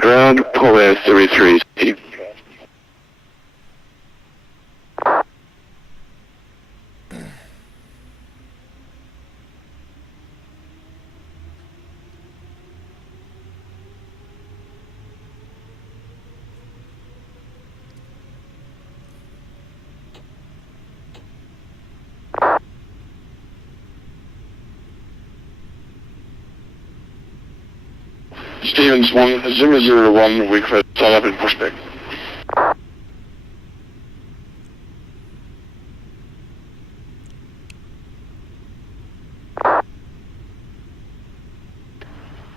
the ground, Polaris 33. Stevens 1001, request start up in prospect.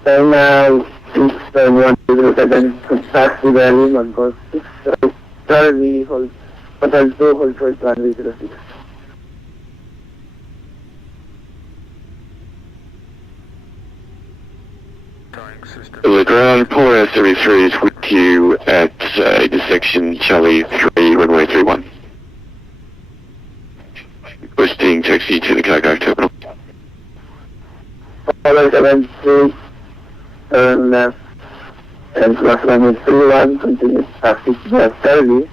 Then, 671 taxi value, Mongo 6, Charlie, hold, Hotel 2, hold for 106. The ground, Polaris 33 is with you at intersection Charlie 3, runway 31. Requesting taxi to the cargo terminal. Polaris 73, turn left, and cross runway 31, continuous taxi to Charlie,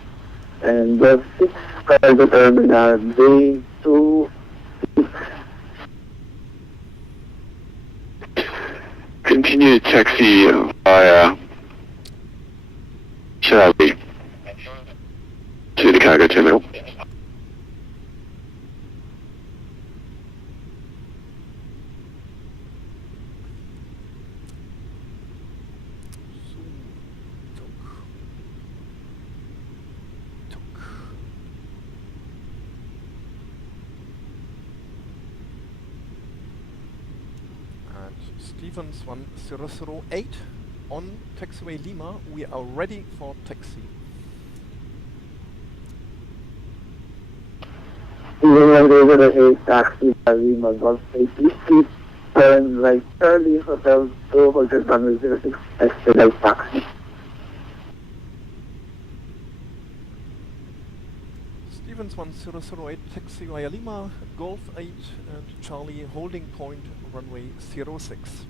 and the 6 cargo terminal, B2, Continue taxi via Charlie to the cargo terminal. Stevens 1008 on taxiway Lima, we are ready for taxi. Stevens 1008, taxi by Lima, Golf 8, turn right Charlie, Hotel 2, Hotel 106, expedite taxi. Stevens 1008, taxi via Lima, Golf 8 and Charlie, holding point runway 06.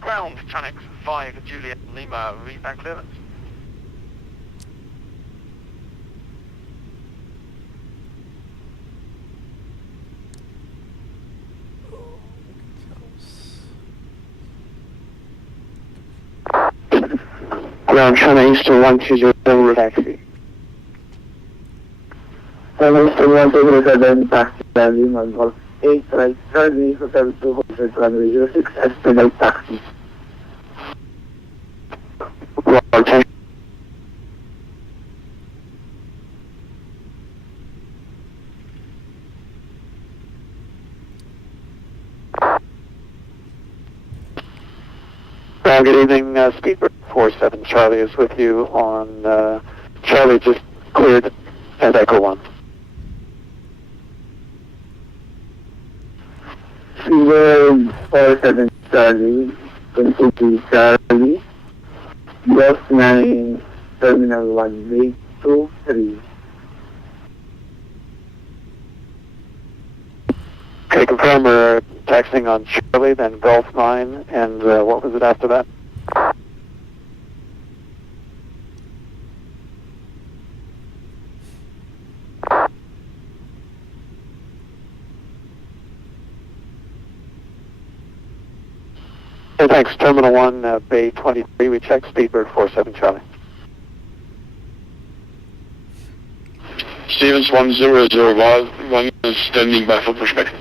Ground, Chanix 5, Juliet Lima, rebank clearance. Ground, China Eastern 1207, taxi. China Eastern 1207, taxi by Lima, Golf 8, right Charlie, Hotel 2, Hotel 106, expedite taxi. Good evening, Speedbird 47 Charlie is with you on Charlie just cleared at Echo 1. Speedbird 47 Charlie, 22 Charlie, Golf 9, Terminal 1, Gate 2, 3. Okay, confirm we're taxiing on Charlie, then Golf 9, and what was it after that? Hey, thanks. Terminal 1, Bay 23, we checked Speedbird 47 Charlie. Stevens 1001, standing by for pushback.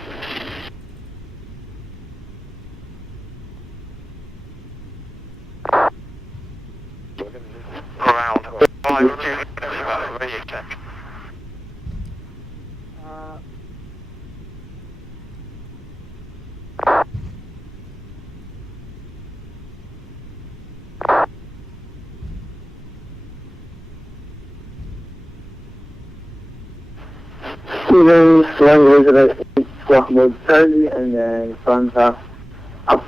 Ground, 5, Juliet Lima, radio check. Stevens 1008, squawk mode Charlie, and then front half up,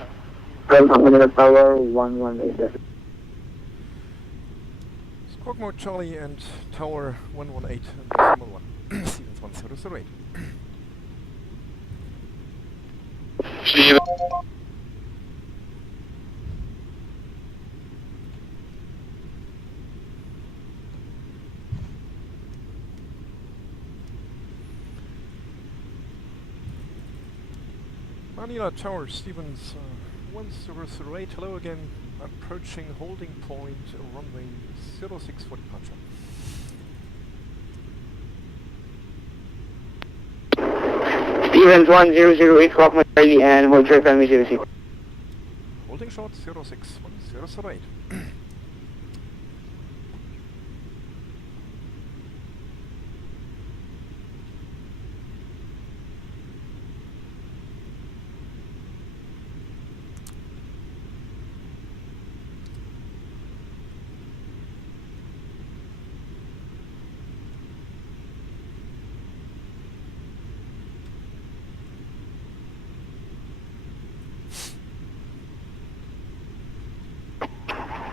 front half Manila Tower 118. Squawk mode Charlie and Tower 118 and decimal 1. Stevens 1008. Steven. Manila Tower, Stevens 1008, hello again, approaching holding point, runway 06 for departure. Stevens 1008, Clockman Charlie, and hold short runway 06. Holding short 06 1008.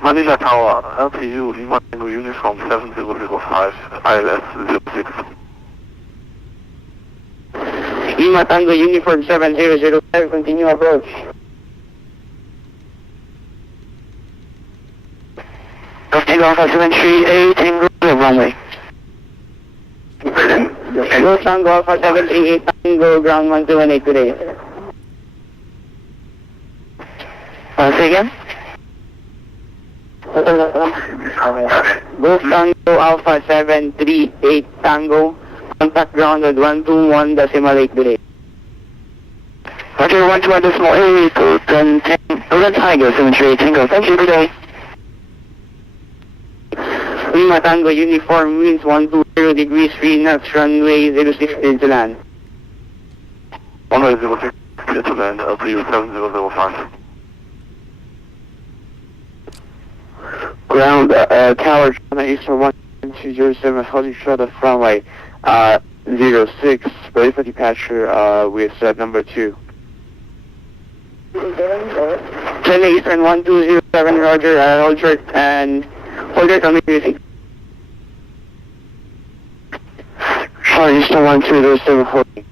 Manila Tower, LTU, Lima Tango Uniform 7005, ILS 06. Lima Tango Uniform 7005, continue approach. Tango Alpha 738, Tango runway. Ghost Tango Alpha 738, Tango ground 1218 today. Say again? Ghost Tango Alpha 738 Tango, contact ground at 121.8 today. Roger, 121.8, code 10, Golden Tiger 738, Tango, thank you, good day. Lima Tango Uniform, winds 120 degrees, 3 knots, runway 06, clear to land. Runway 06, clear to land, LTU 7005. Ground, tower, China Eastern 1207, holding short of runway 06, ready for departure with number 2. China Eastern 1207, roger, hold short and hold short on music. Charlie Eastern 1207, holding.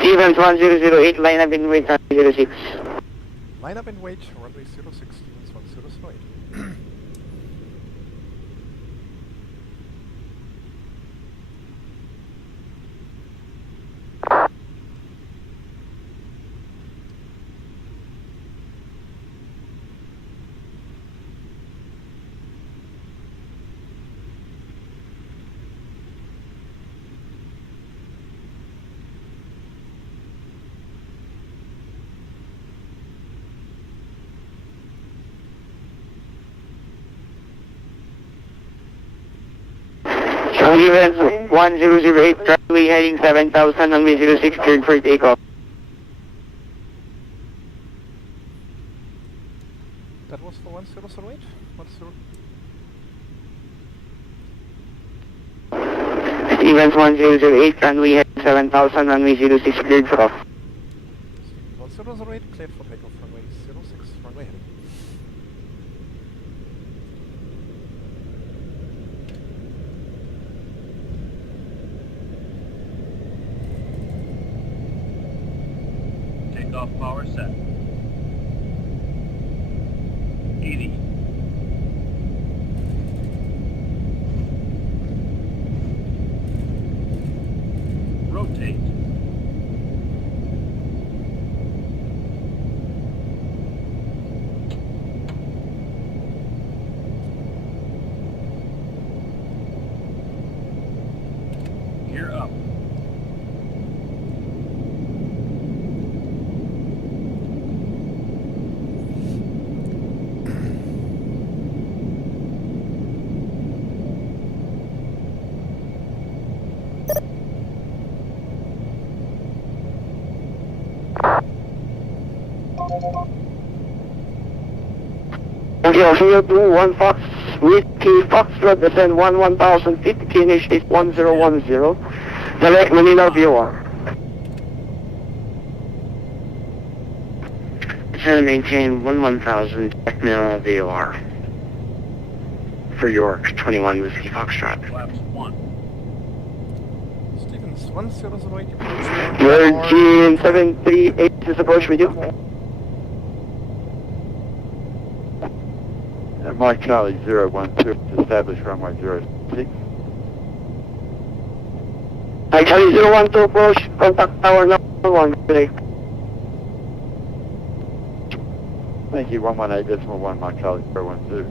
Stevens 1008, line up in wait, runway 06. Line up and wait, runway 06, Stevens 1008. Stevens 1008, runway heading 7000, runway 06, cleared for takeoff. That was for 1008? 10. Stevens 1008, runway heading 7000, runway 06, cleared for off. 1008, cleared for takeoff, runway 06, runway heading. Takeoff power set. 80. Rotate. Gear up. Okay, here 21 Fox, Whiskey Foxtrot, descend 1000 feet, QNH is 1010, direct Manila VOR. Descend maintain 1000, direct Manila VOR. For York, 21 Whiskey Foxtrot. Flaps 1. Stevens 1008, Virgin 738 is approach with you. Mike Charlie 012, established runway 06. Hi Charlie 012 approach, contact tower number 1, today. Thank you, 118.1, Mike Charlie 012.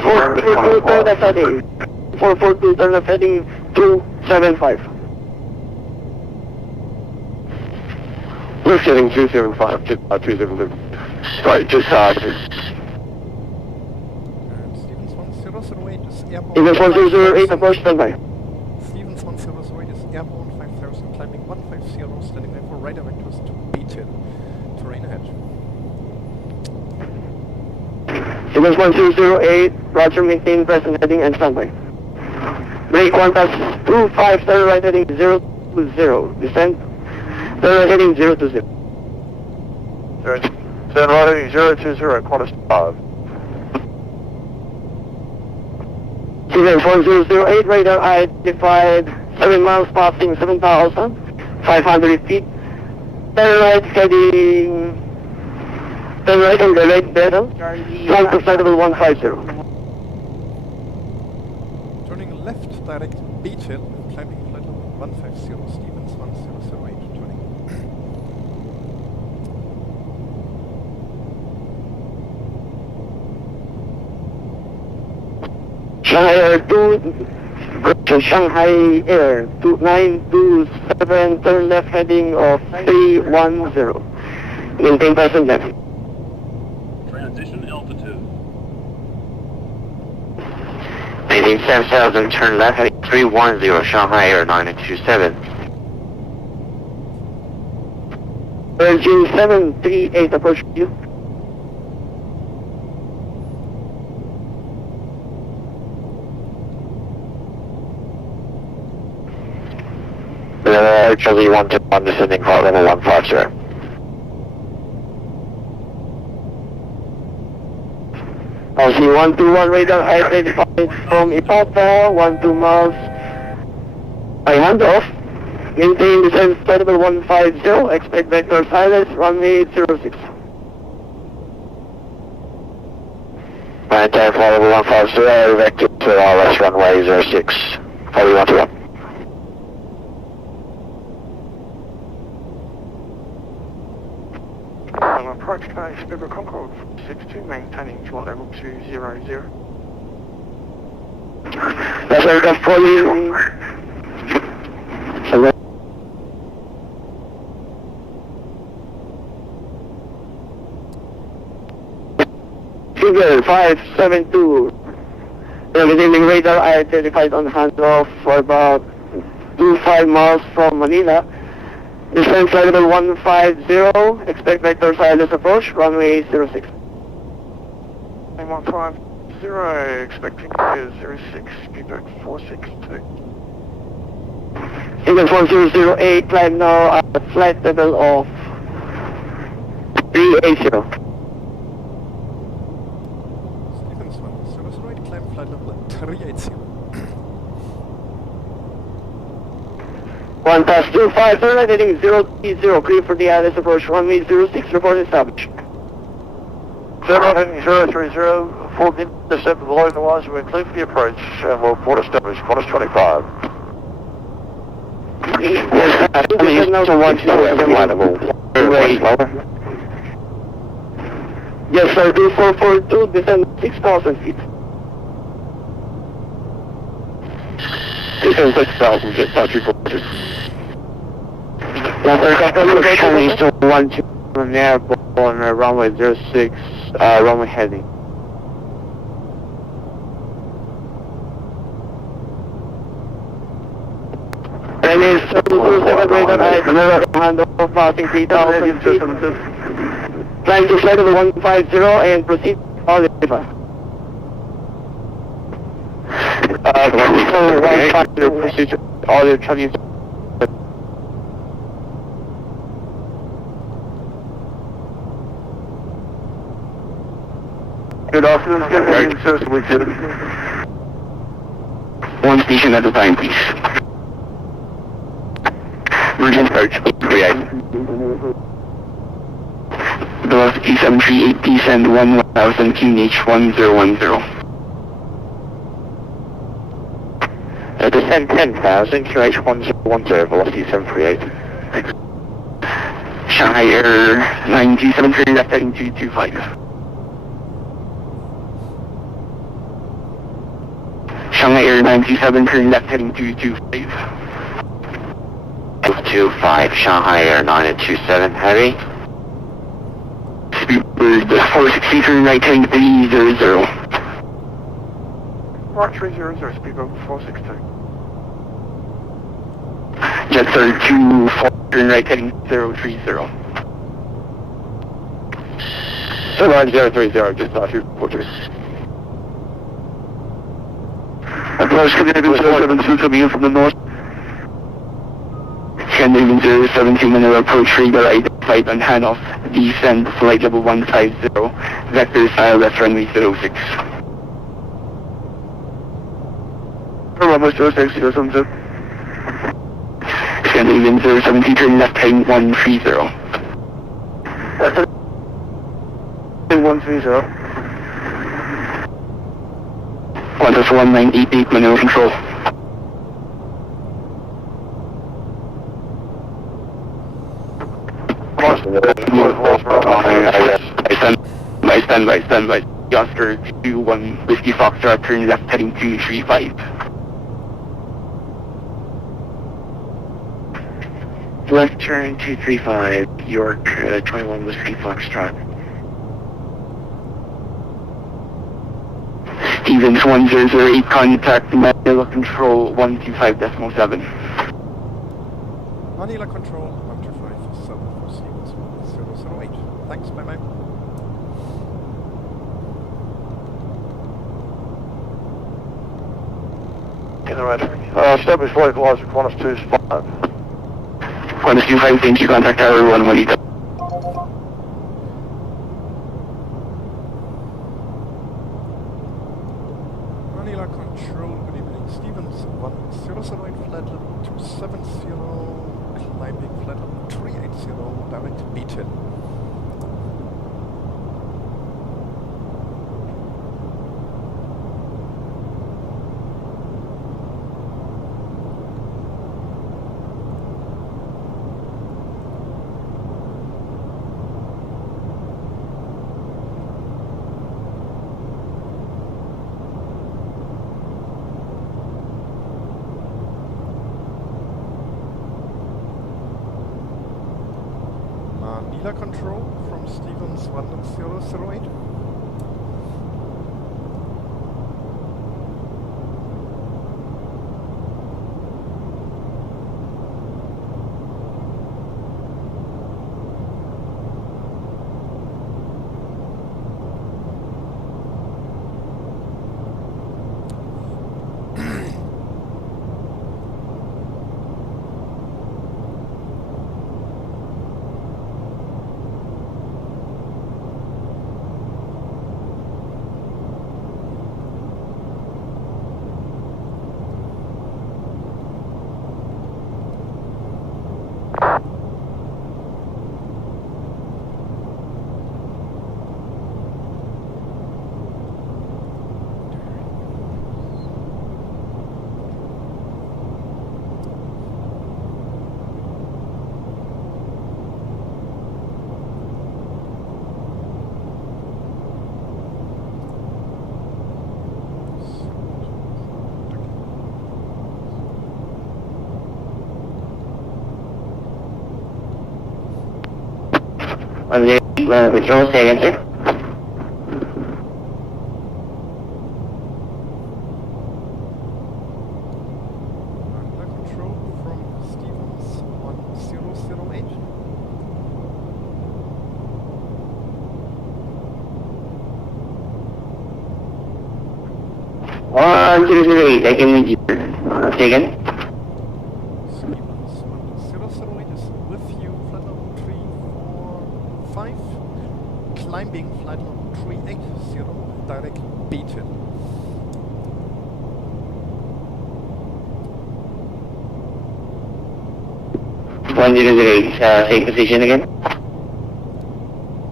442 turn left heading. 442 turn left heading 275. We're getting 275, 275. Right, just started. and Stevens 1008 is airborne. Stevens 1008 approach standby. Stevens 1008 is airborne 5000, climbing 150, standing by for radar vectors to B10. Terrain ahead. Stevens 1008, roger, maintain present heading and standby. Break 1+25, turn right heading 020, descend, turn right heading 020. Turn right heading 020, Qantas 5. Stevens 1008, radar identified 7 miles passing 7,500 feet. Turn right heading, turn right on the right better, flight to flight level 150. Turning left, direct B10, climbing flight level 150, Stevens 1008, turning. Shanghai Air 2, to Shanghai Air 2927, turn left heading of 310. Maintain present left. Transition altitude. Maintain 7000, turn left heading 310, Shanghai Air 927. Virgin 738 approach you. Charlie 121, descending flight level 150. LC 121 radar identified from Ipata, 12 miles by handoff. Maintain descent flight level 150, expect vector silence, runway 06. Maintain flight level 150, vector to RS runway 06. Charlie 121. Approach base, River Concord 62, maintaining flight level 200. That's aircraft for you. Figure 572. Receiving radar identified on handoff for about 25 miles from Manila. Descent flight level 150, expect vector silence approach, runway 06. 150, expecting clear 06, feedback 462. Stevens 1008, climb now at flight level of 380. Stevens 1008, climb flight level 380. 1 past 25, turn heading 030, clear for the ILS approach, runway 06, report established. 0 heading 030, full intercept below the wires, we're clear for the approach, and we'll report established, minus 25. Yes, now to 1 Yes, sir, 2442, descend 6,000 feet. Descend 6,000 feet, touch reported. Yes, sir, customer Chinese to 12 airborne, runway 06, runway heading. Chinese 227 radar height, handoff passing 3,000 feet. Climb to flight level 150 and proceed all the way. 150, proceed to all the Chinese. Good afternoon, good evening, sir. One station at a time, please. Virgin search, 38. Velocity 738, descend 1000, QNH 1010. Descend 10,000, QH 1010, velocity 738. Shanghai Air 9G73, left heading 225. Shanghai Air 9G73, left heading 225. 225, Shanghai Air 927, heavy. Speedbird 460, turn right heading 300. Mark 300, speedboat 462. Jetstar 24, turn right heading 030. Sunrise 030, just off your quarters. Approach Canadian 072 coming in from the north. Canadian 072 Manila approach radar identified on handoff. Descend flight level 150. Vector style left runway 06. Runway 06, 072. Canadian 072 turn left heading 130. That's 130. Qantas 1988 Manila control. Stand by. Oscar 21 Whiskey Foxtrot, turn left heading 235. Left turn 235, York 21 Whiskey Foxtrot. Stevens 1008, contact Manila Control 125.7. Manila Control 125.7 for Stevens 1008. Thanks, bye-bye. In the right. Established flight equalizer, Qantas 25. Qantas 25, thank you, contact tower 118. Manila Control, good evening. Stevens 1008, flight level 270, climbing flight level 380, direct B10. Manila Control from Stevens 1008. Patrol, say again, sir. Under control from Stevens 1008. One, 008, I can meet you. Say again. Stevens 1008 is with you, flight level 345. Climbing flight level 380, direct Beetle. One, 008, say position again.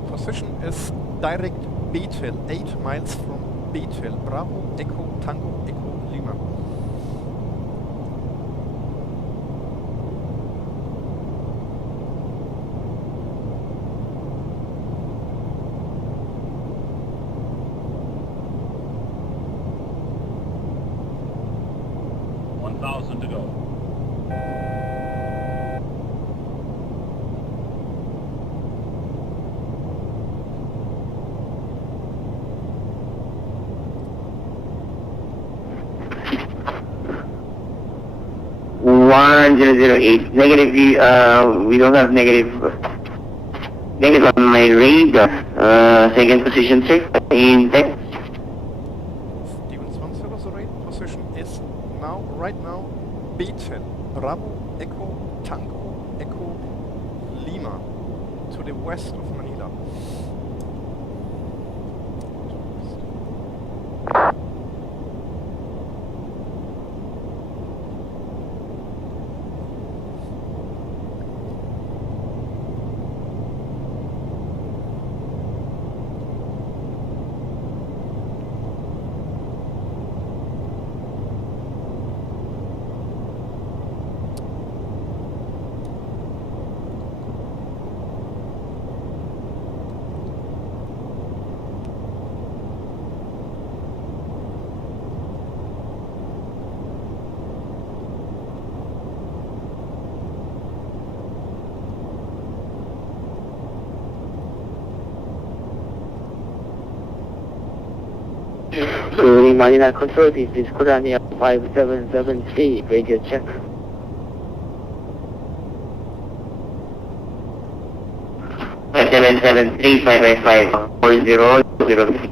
Position is direct Beetle, 8 miles from Beetle. Bravo, Echo, Tango, Echo, Lima. To go. One, 008, negative, we don't have negative on my radar. Second position, sir, in text. Stevens 1008, position is now, right now, Beetle. Bravo, Echo, Tango, Echo, Lima, to the west of Manila. So, Manila Control, this is Kurania 577C, radio check. Five 773 555 4003.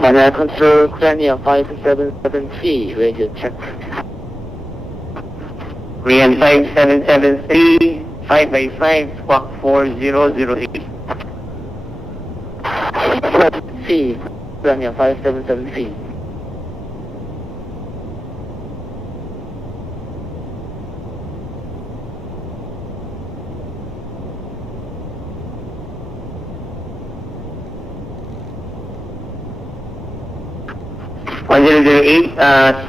Manila Control, Kurania 577C, radio check. Korean 5773 555 squawk 4008. C, Korean 577C. One 1008,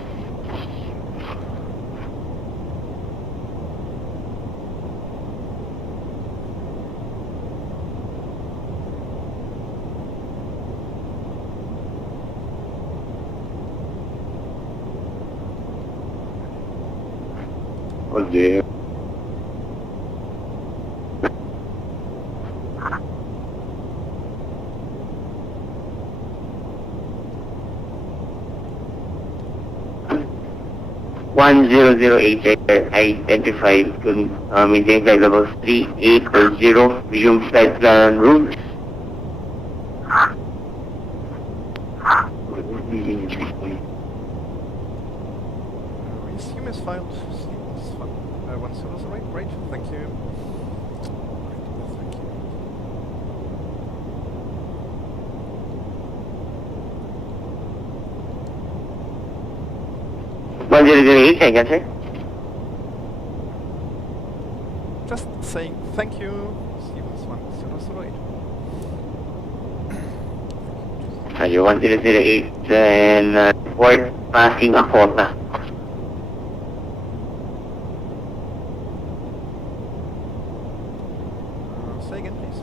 Oh dear. One 1008 identified maintain flight levels 3840, resume flight plan route. Resume is filed. Stevens 1008, great, thank you. Thank you. 1008, I guess, sir. Just saying thank you, Stevens 1008. Roger, 1008, and report passing a quota. Say again, please.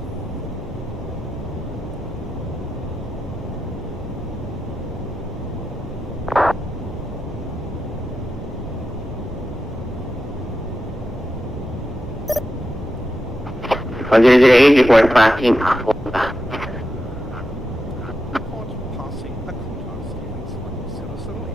1008, report passing Dakota. Report passing Dakota, Stevens 1008.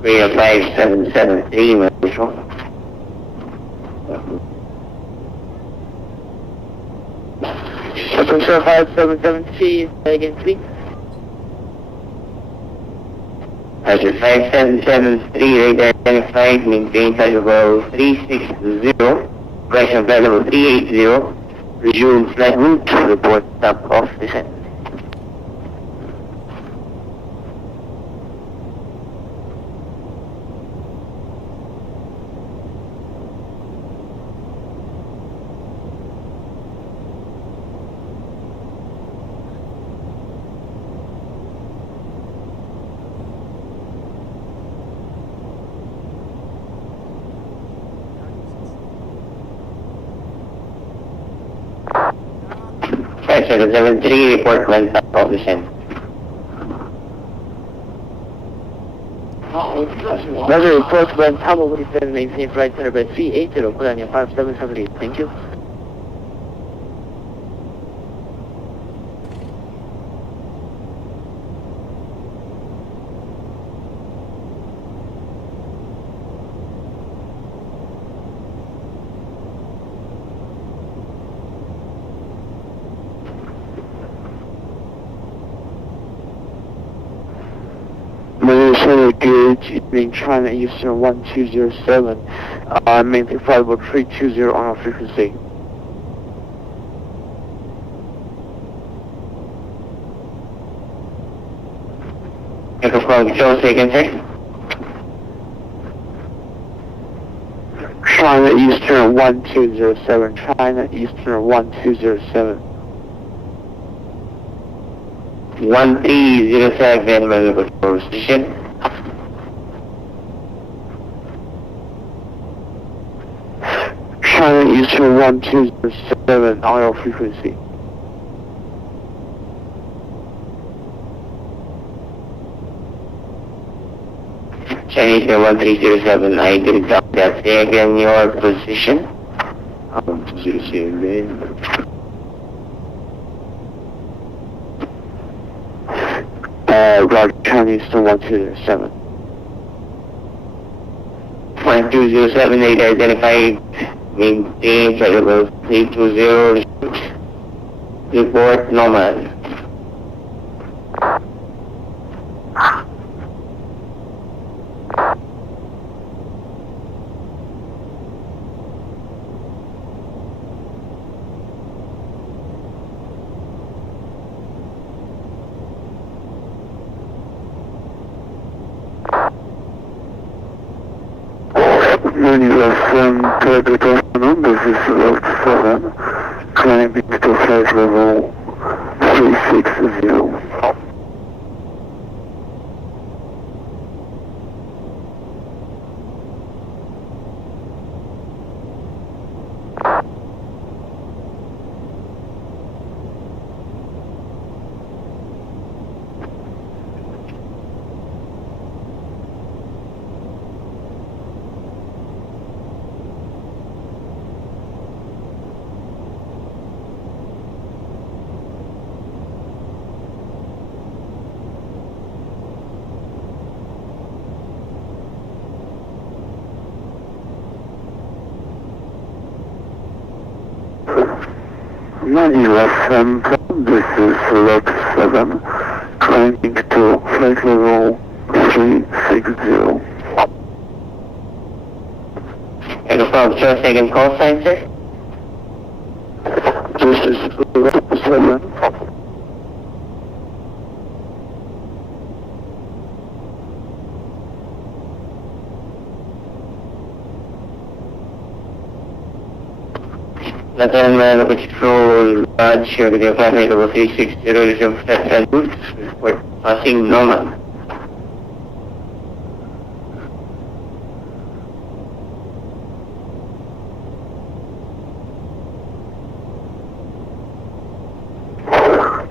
Real 5773, Marshal. Control 5773, again please. Roger, 5773, radar identified, maintain flight level 360, correction flight level 380, resume flight route, report stop off descent. Flight 773, report when stop off descent. Another report when Tower 47, maintain flight center by 380, put on your 5778, thank you. Minnesota Gauge, being China Eastern 1207, maintain flight level 320 on our frequency. Microphone control taken, sir. China Eastern 1207, China Eastern 1207. 1307, medical control station. China Eastern 1207, on our frequency. Chinese 1307, I did drop that. Say again your position. 007. Roger, China Eastern 1207. 1207, they identified, maintain flight level 320, report normal. US target afternoon, this is Route 7, climbing to flight level 360. US this is Route 7, climbing to flight level 360. And from 2 second call sign, sir? This is Route 7. Lieutenant Patrol Roger, with your flight level 360, resume flight and route, report passing normal.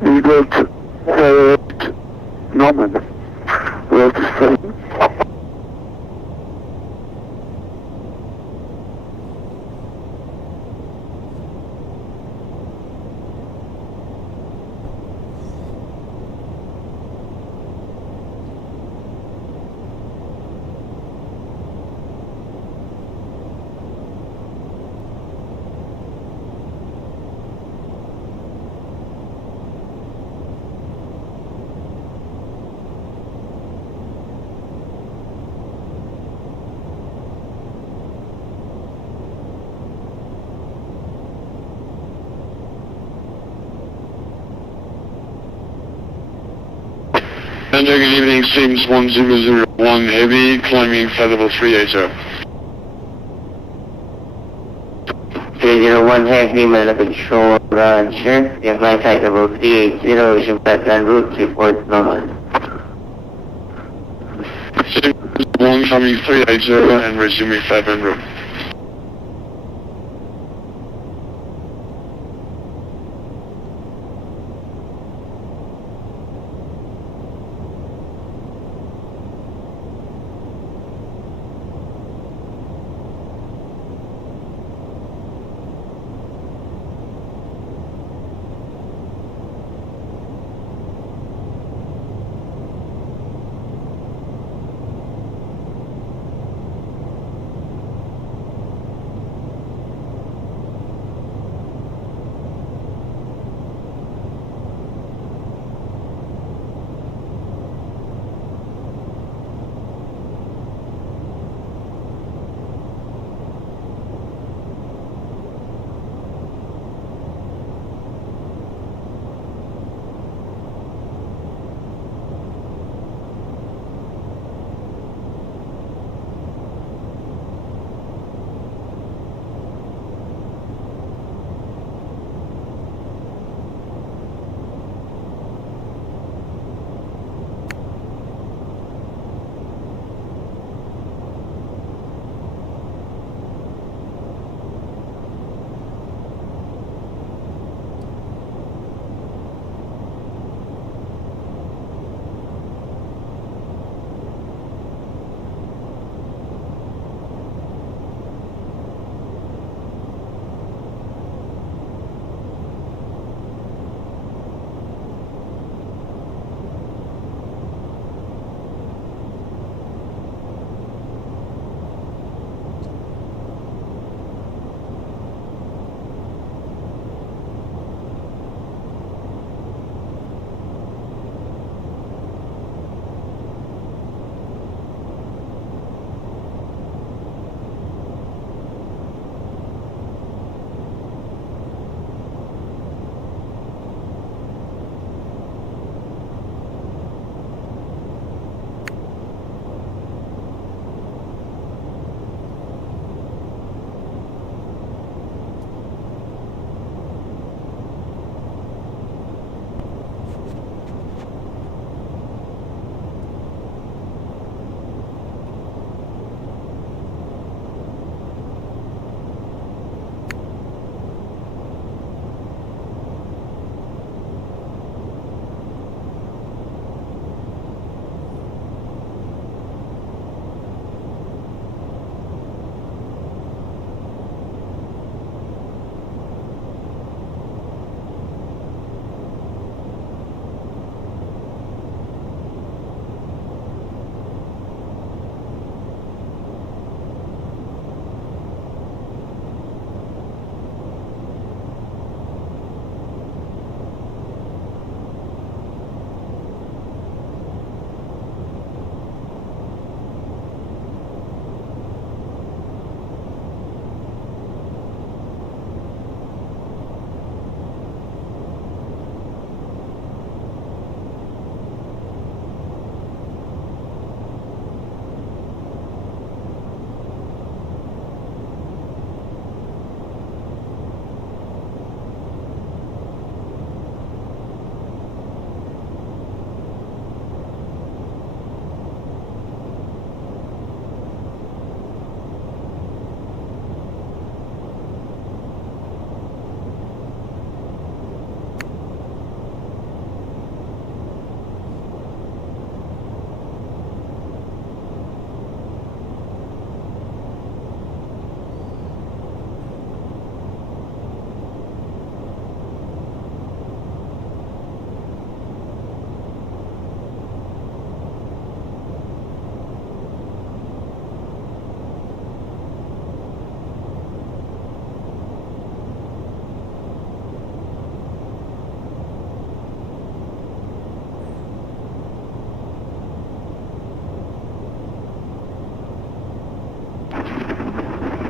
We got Norman, Route 7. And good evening, Sims 1001 Heavy, climbing flight level 380. 301 Heavy, Manila Control Roger, your flight level 380, resume flight and route, report normal. Sims 1 coming 380 and resuming flight en route.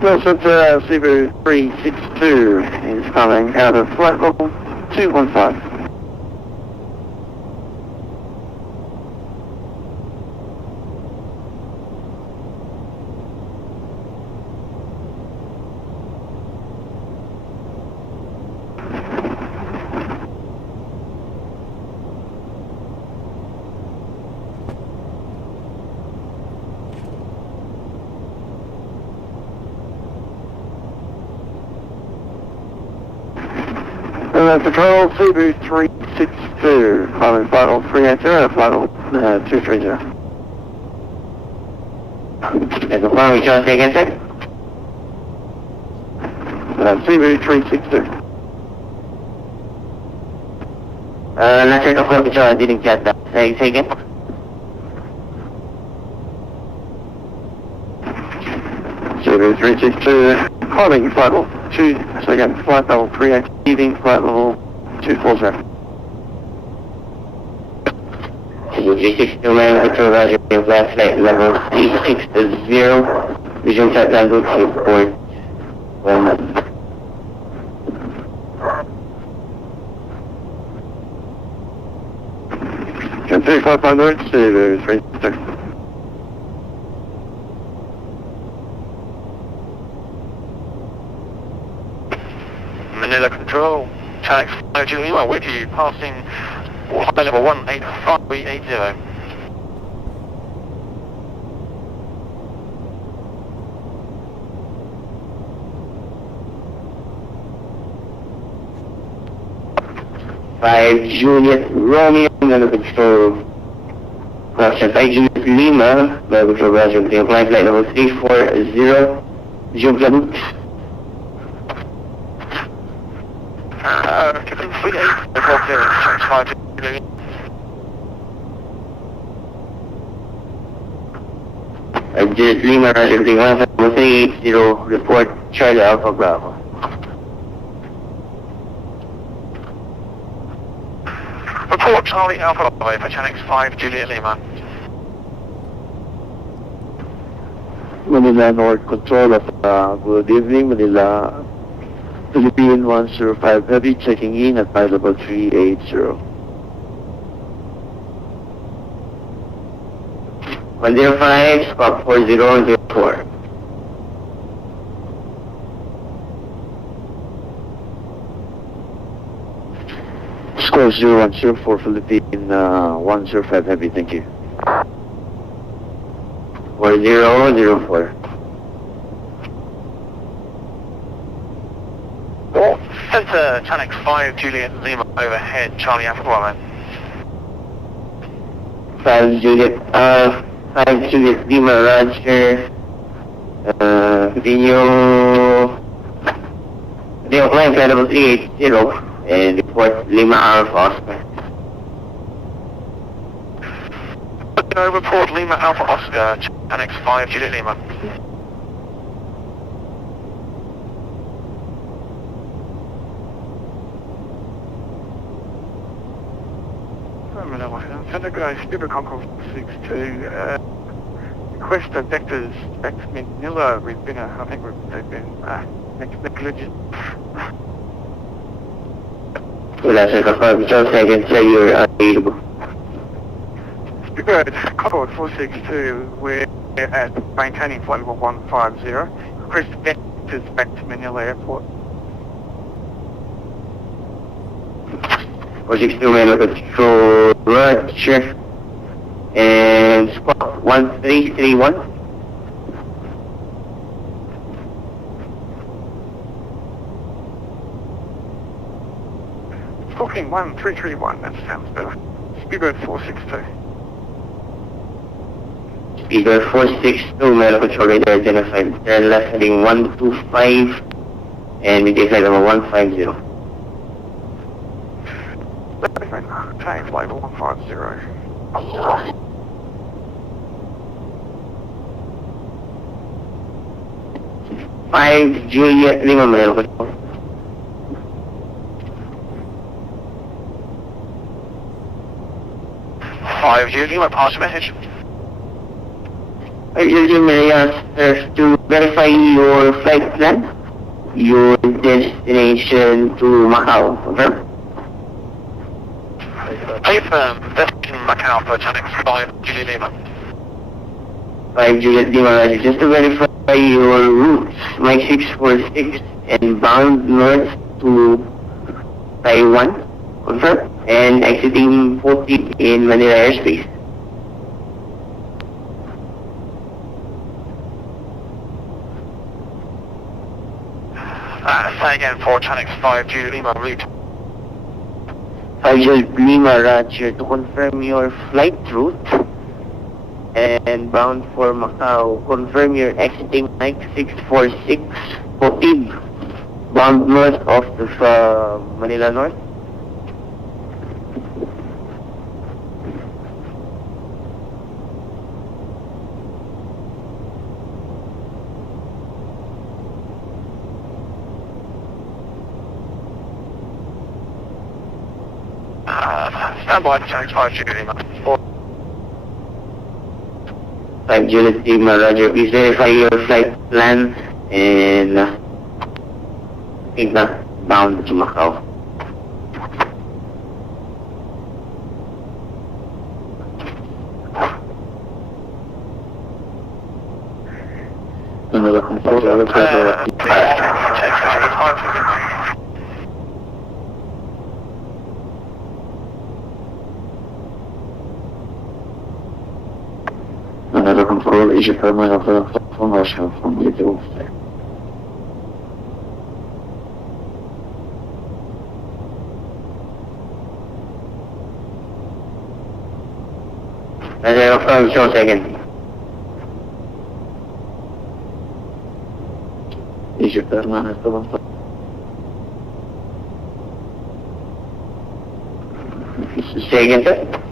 Delta Center, Cebu 362 is coming out of flight level 215. Control Cebu 362, climbing flight level 380, flight level 230. And the following shall say again, sir? Cebu 362. Not sure the following shall, I didn't get that. Say again? Cebu 362, climbing flight level 2, so again, flight level 380, leaving flight level 240. Cebu 362, man, control Roger, last flight level 360, resume set time to report 1 month. Can 3500, Cebu 362. Manila Control, Channel 5 Lima with you, passing high level 18580. Five Juliet Romeo, Manila Control. Correction, 5 Juliet Lima, Manila Control Roger, flight level 340, resume flight. Juliet Lima, Roger, 380, report Charlie Alpha Bravo. Report Charlie Alpha Bravo for Channel 5 Juliet Lima. Manila North Control, good evening, Manila Philippine 105 Heavy, checking in at flight level 380. 105, squawk 4004. Squawk 0104 Philippine 105 Heavy, thank you. 4004. Center Channel 5 Juliet Lima overhead, Charlie Alpha Bravo. 5 Juliet Lima, Roger. Continue flying flight level 380 and report Lima Alpha Oscar. Report Lima Alpha Oscar, Channel 5 Juliet Lima. Center Go, Speedbird Concourse 62, request the vectors back to Manila. We've been, I think they've been negligent. Well, that's a confirm. Just a second, so you're unreadable. Speedbird Concourse 462, we're at maintaining flight level 150. Request vectors back to Manila Airport. 462 Manila Control, Roger. And squawk 1331. Squawking 1331, that sounds better. Speedbird 462. Speedbird 462, Manila Control radar identified. Turn left heading 125 and maintain flight level 150. Change flight level 150. 5 Juliet Lima, Manila Control. Juliet Lima, pass message. Roger Maria, sir, to verify your flight plan, your destination to Macau, confirm? Confirm, destination Macau, Photonics 5 Julie Lima. 5 Juliet Lima, Roger. Just to verify your routes, Mike 646 and bound north to Taiwan, confirm? And exiting 40 in Manila airspace. Say again, Photonics 5 Julie Lima route. 5 Juliet Lima, Roger. To confirm your flight route and bound for Macau, confirm your exiting Mike 646 14, bound north of Manila North. Stand by, Photonics 5 Julie Lima. 5 Juliet Lima, Roger. Please verify your flight plan and bound to Macau. Another control, Another control, Asia terminal platform Russia from the Worldflight. Roger, show second. Asia terminal platform. Second, sir.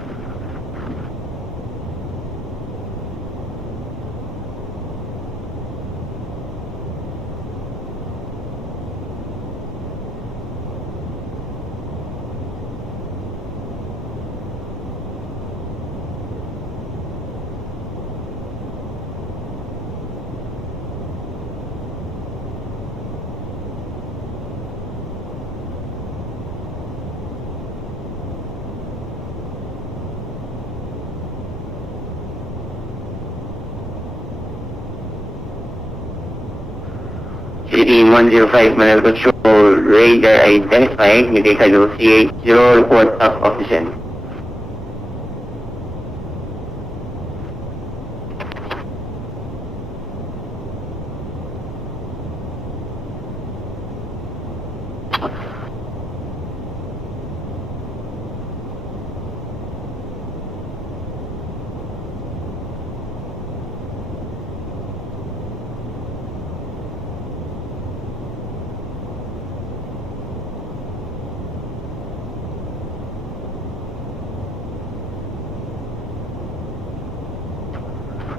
STV1008 Manila Control, radar identified, Medicado C80, report off of descent.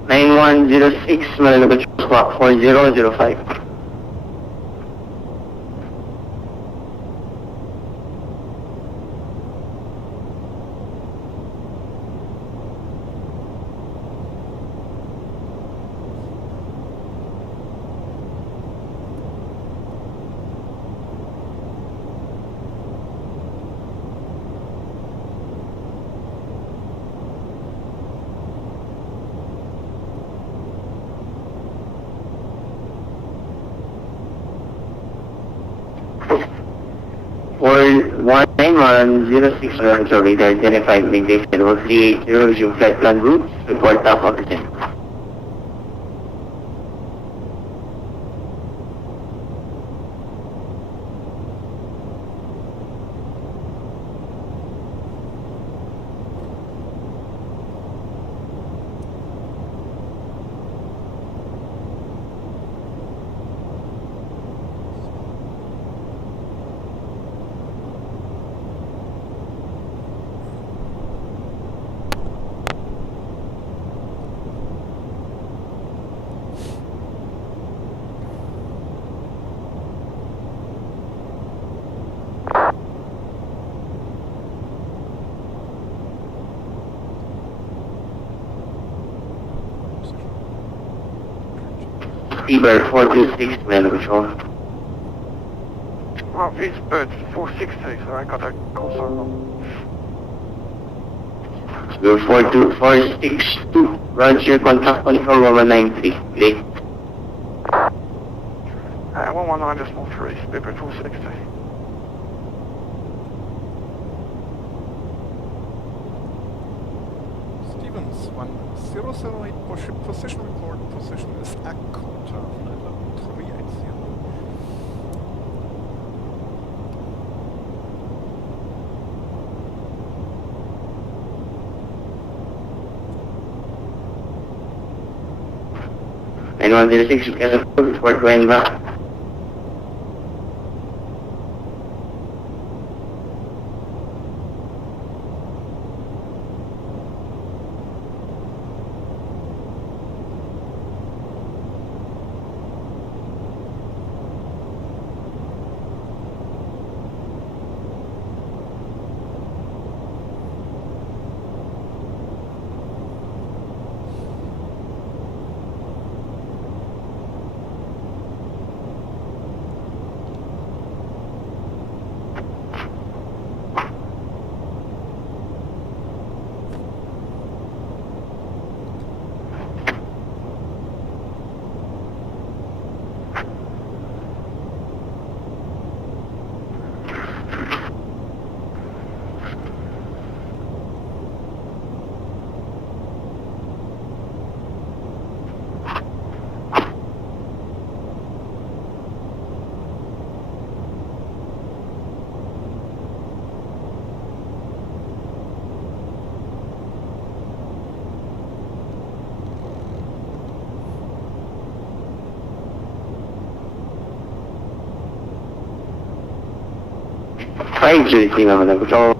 (9106) Manila Control, squawk 4005. For 19106 Manila radar identified, Medicado C80, resume flight plan route, report off of descent. Seabird 426, Manila Control. Well, it's bird 460, so I got a call so long. Seabird 462, Roger, contact control 1193. Today. 119.3, Seabird 460. Stevens, 1008, position report, position is Akota, flight level 380. And 106, we got a full report going back. Five Julie Lima, Manila Control.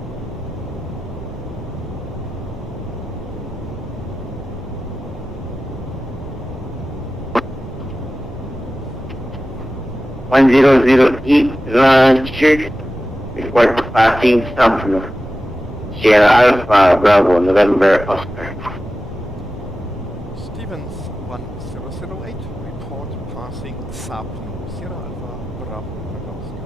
One 1008 Roger, report passing Sumter, Sierra Alpha Bravo November Oscar. Stevens, 1008, report passing Sapno, Sierra Alpha Bravo November Oscar.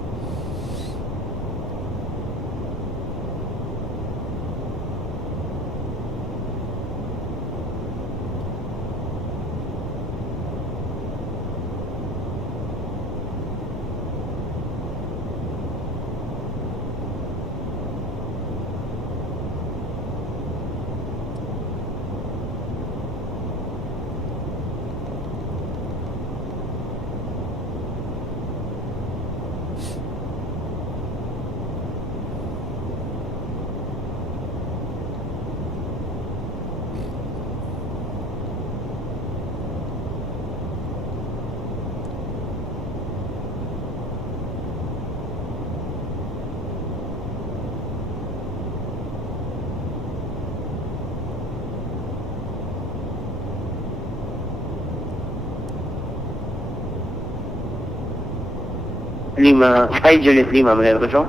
Lima, 5 Juliet Lima, Manila Control.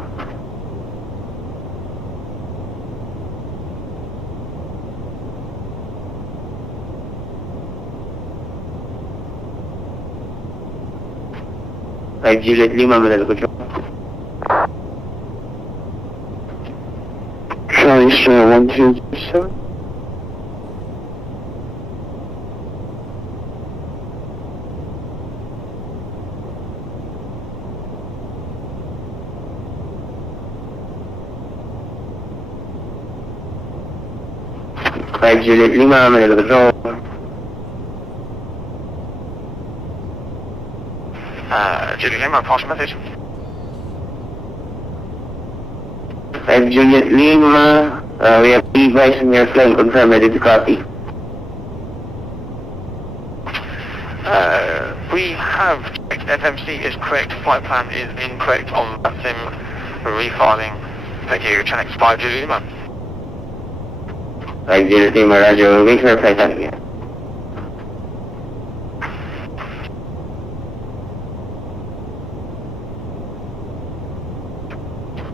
Five Juliet Lima, Manila Control. Charlie Sierra 1207. Five Juliet Lima, Manila Control. Julie Lima, pass message. Five Juliet Lima, we have device in your flight, confirm ready to copy. We have checked FMC is correct, flight plan is incorrect on that sim, refiling. Thank you, Channel 5 Julie Lima. 5 Juliet Lima, Roger, wait for flight time again.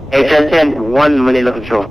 HN10, 1 Manila Control.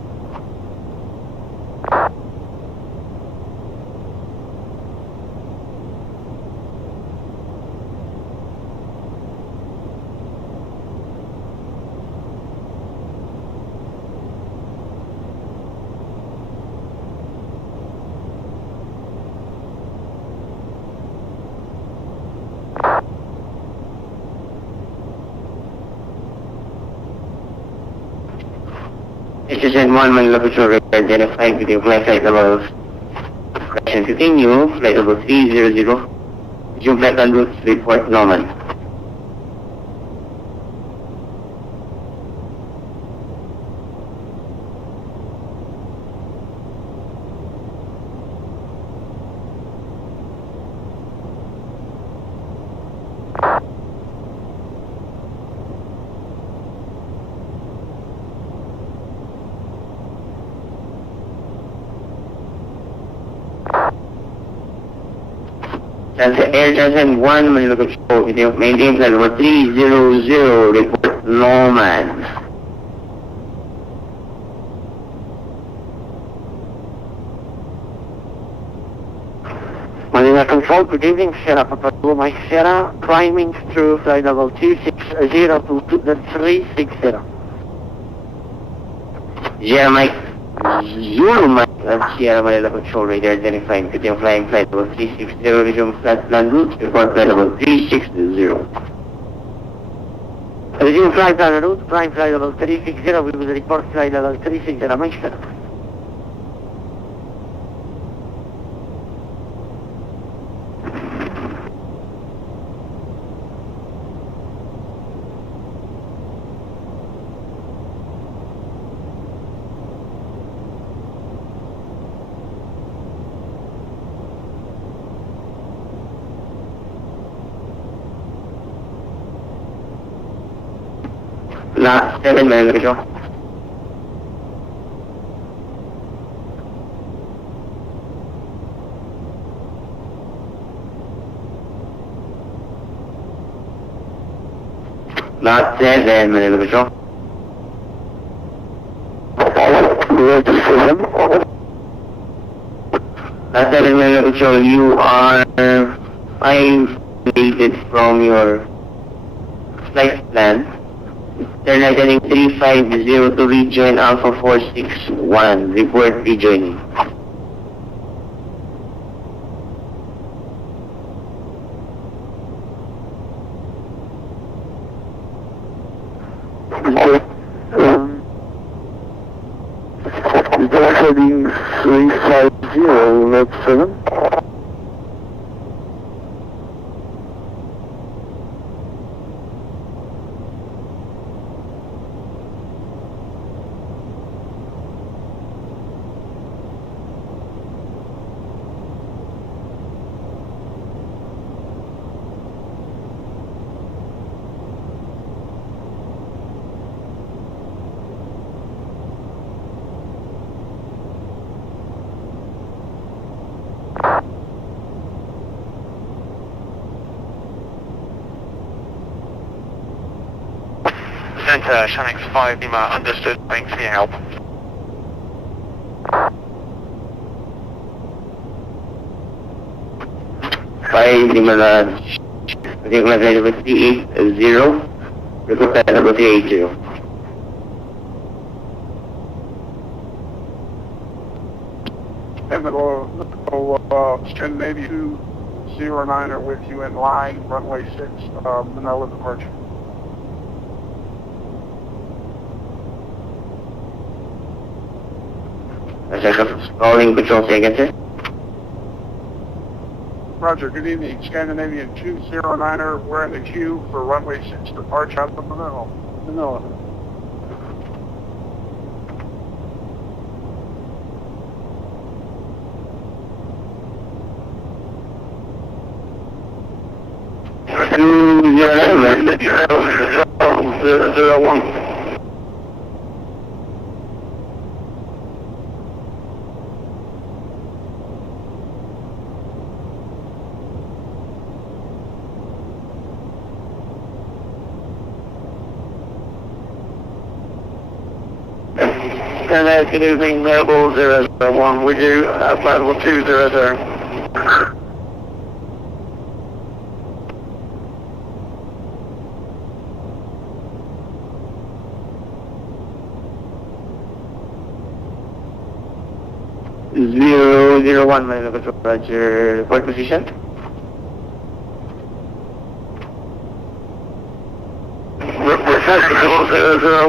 STV1008, Manila Control Radar identified with the flight level. Correction continue, flight level 300. Resume flight en route, report normal. Air Transit 1, Manila Control, maintain flight level 300, report normal. Manila Control, good evening, Sierra Papa Mike Sierra, climbing through flight level 260 to the 360. Yeah, Mike. Zulu Mike, Sierra Manila Control Radar identified with the flying flight level 360, resume flight plan route, report flight level 360. Resume flight plan route, climb flight level 360, we will report flight level 360, Mike Sierra. Last 7 Manila Control. Last 7 Manila Control. Last 7 Manila Control, you are 5 meters from your flight plan. Turn right heading 350 to rejoin Alpha 461. Report rejoining. Direct heading 350, left 7. Center, Shanix 5, Lima, understood, thanks for your help. Five Lima Lodge. Particular flight level 380. Report flight level 380. And it'll send maybe 209 are with you in line, runway 6, Manila departure. Calling control second, sir. Roger, good evening. Scandinavian 209er, we're in the queue for runway 6 departure out of Manila. And good evening, Level 001, would you flight level 200? Zero 01, Manila Control, roger. Report position. Request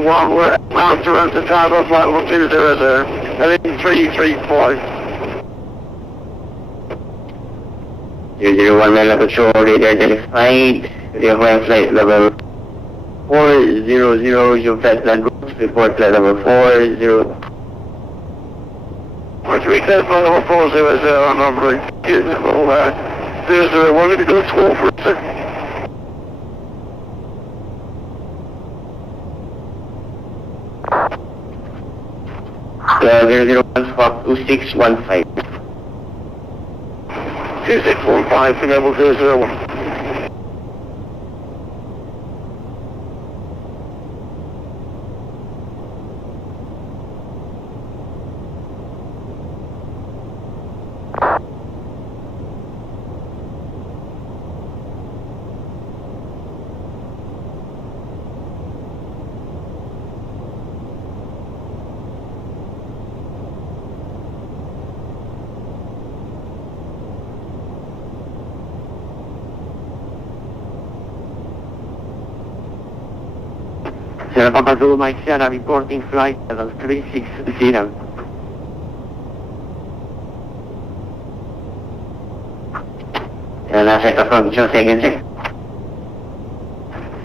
001, we're Master runs the tower flight level 200, heading 335. 001 Mela Patrol, radar identified, rear flight level 400, your flight land route, report flight level 40. What's your flight level 400, number 001, to go to school for a second. Yeah, 001 Fox 2615. 2615, level 001. Sierra Papa Zulu Mike Sierra reporting flight level 360. Nasa from Joe seconds.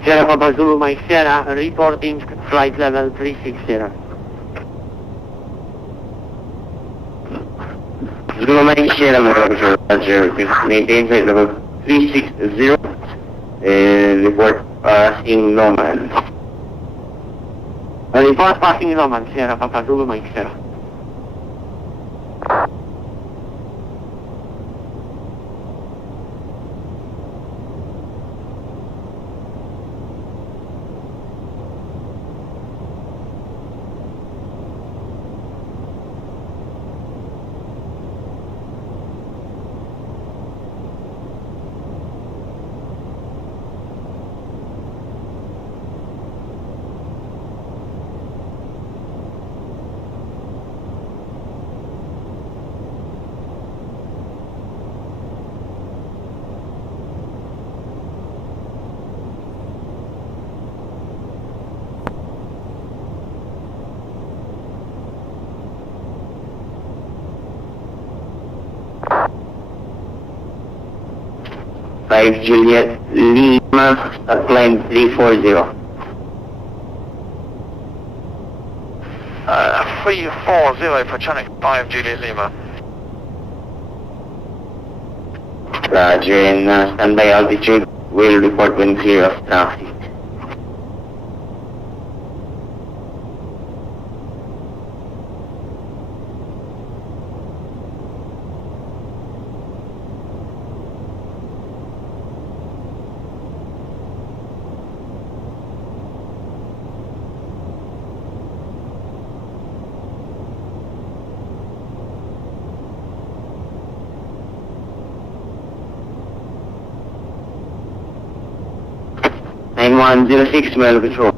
Sierra Papa Zulu Mike Sierra reporting flight level 360. Zulu Mike Sierra maintain flight level 360 and report passing normal. Report passing normal, Sierra Papa Zulu Mike Sierra. Juliet Lima, climb 340. 340 for Channel 5 Juliet Lima. Roger, and standby altitude will report when clear of traffic. Nine 106 Mile Patrol.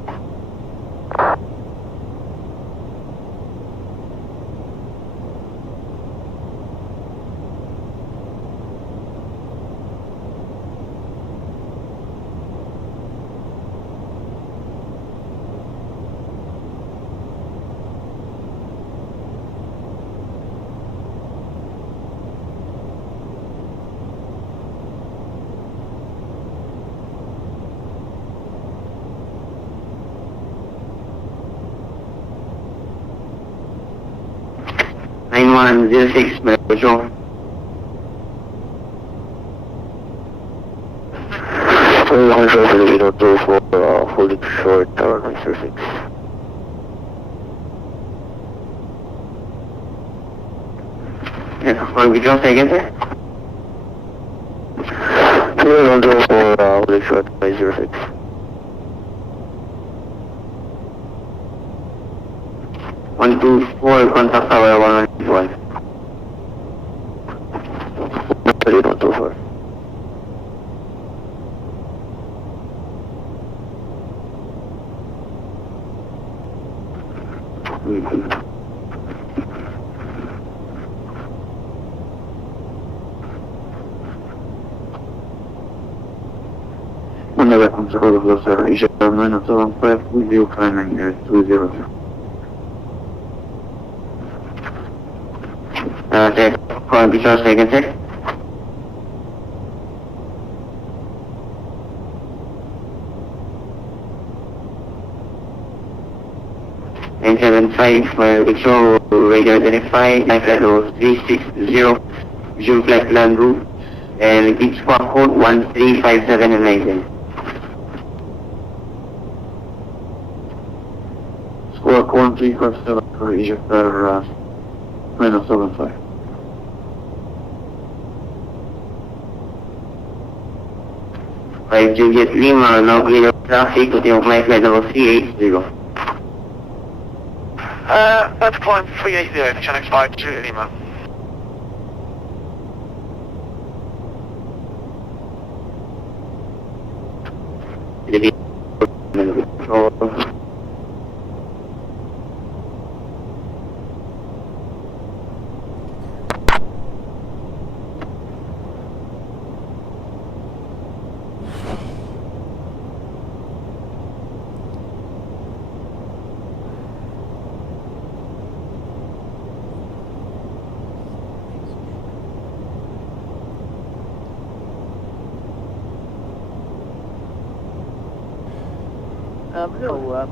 Nine 106 Mile Patrol. Holding short, tower 906. Yeah, what we don't take it there? 104, holding short, 906. 124, contact tower 191. 124. Whenever comes a hold of those Asia 905, we will climb 20. Call Visual second, sir. And 75, Visual Radio identify, flight level 360, visual flight land route, and beach squawk code 1357 and 19. Squawk 1357 for Asia for minus 75. Juliet Lima, now clear of traffic with your flight level 380. That's climb 380, channel 5 to Lima.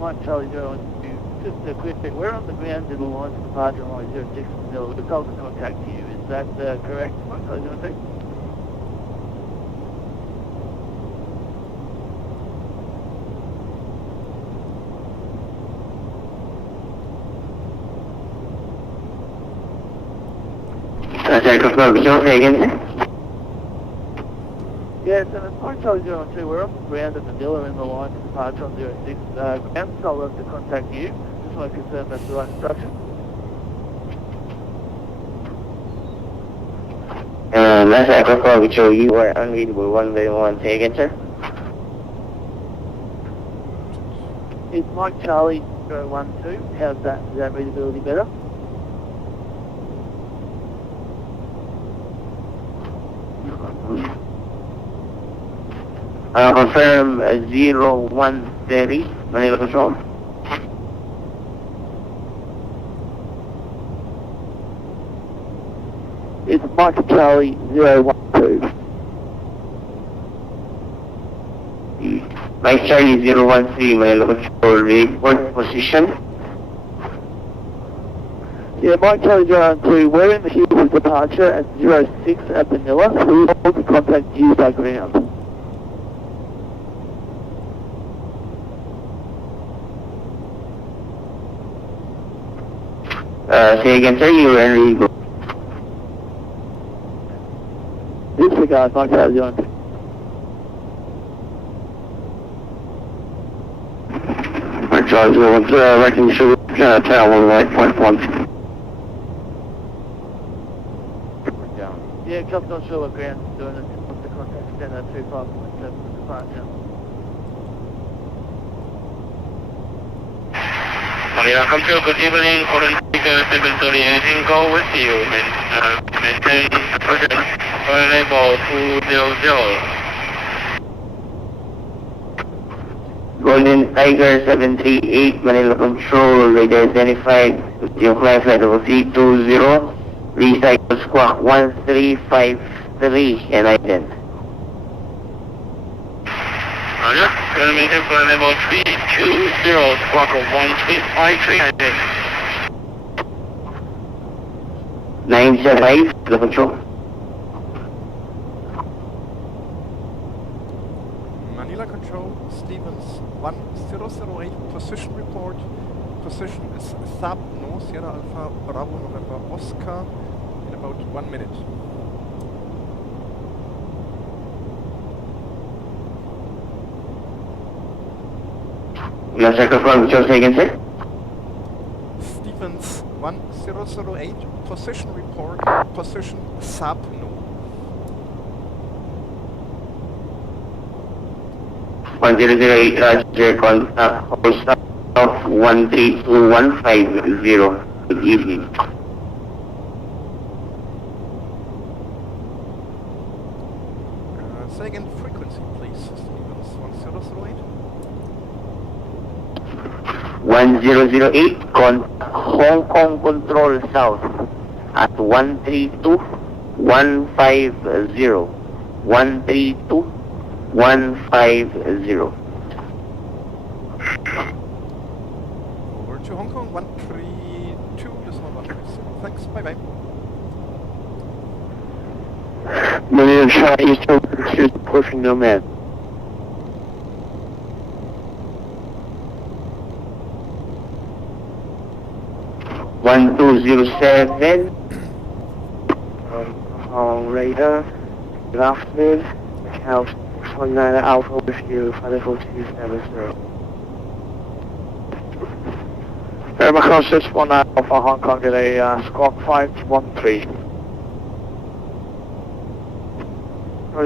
Mike Charlie Joe, just a quick thing. We're on the ground in the line for departure on 06 Manila. We're told to contact you. Is that correct, Mike Charlie Joe? Yes, and it's Mike Charlie Joe 2. We're on the ground in Manila in the line for departure on 06. Ground told us to contact you. Just want to confirm that's the right instruction. Last aircraft call, we show you are unreadable 1 say again, sir. It's Mike Charlie 012. How's that? Is that readability better? Confirm 0130, Manila Control. It's Mike Charlie 012. Mike Charlie 013, Manila Control, report position. Yeah, Mike Charlie 012, we're in the queue for departure at 06 at Manila, so we want to contact you by ground. Say again, sir, you are illegal. Disregard, Mike Charlie 012. Mike Charlie 012, wrecking sugar, tower 1.1. Yeah, cop's not sure what ground's doing it. What's the contact center 25.7 for departure? Manila Control, good evening. Current speaker 730, anything go with you. Maintain present for level 200. Golden Tiger 738, Manila Control, radar identified with your flight level 320. Recycle squawk 1353 and ident. Roger, going to maintain flight level 320, squawk 1353 and ident. 975, the control. Manila Control, Stevens 1008, position report. Position is SAP No Sierra Alpha Bravo November Oscar in about 1 minute. Last confirm, which was again, sir? Stevens 1008, position report, position SAP No. 1008, Roger, hold stop. 132150. Good evening. Say again frequency, please. Stevens 1008. 1008, Hong Kong Control South. at 132,150. 132,150. Over to Hong Kong, 132, decimal 150. Thanks, bye bye. Marine China Eastern 2, pushing Nomad. One two zero seven. On radar. Good afternoon. House 19 Alpha with you, 54270. Macau 619 Alpha Hong Kong delay, squawk 513.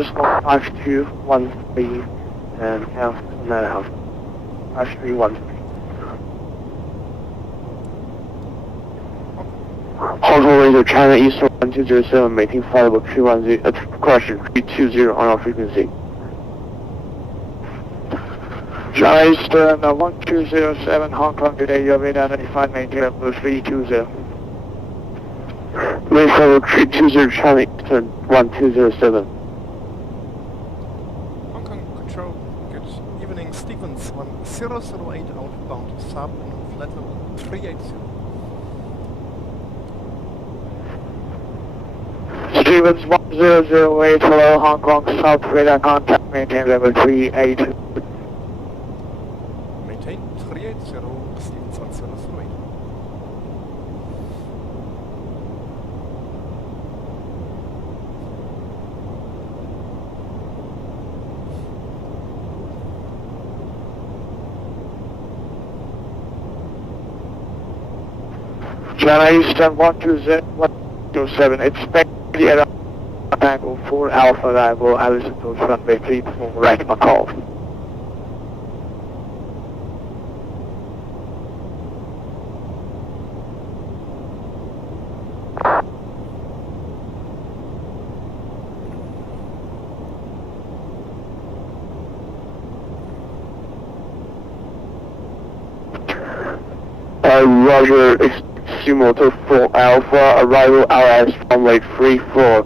Squawk 5213 and house 19 Alpha 5313. Hong Kong Radio China Eastern 1207, maintaining flight level 310, correction, 320 on our frequency. China Eastern 1207 Hong Kong today, you have been identified, maintain level 320. Main flight level 320 China Eastern 1207. Hong Kong Control, good evening. Stevens 1008 outbound, sub on flight level 380. Stevens 1008, hello, Hong Kong South radar contact, maintain level 380. Maintain 380, Stevens 1008. China Eastern 127, expect the Tango 4 Alpha arrival, Alice approach runway 34, right Macau. Roger, Sumoto 4 Alpha, arrival LS runway 34,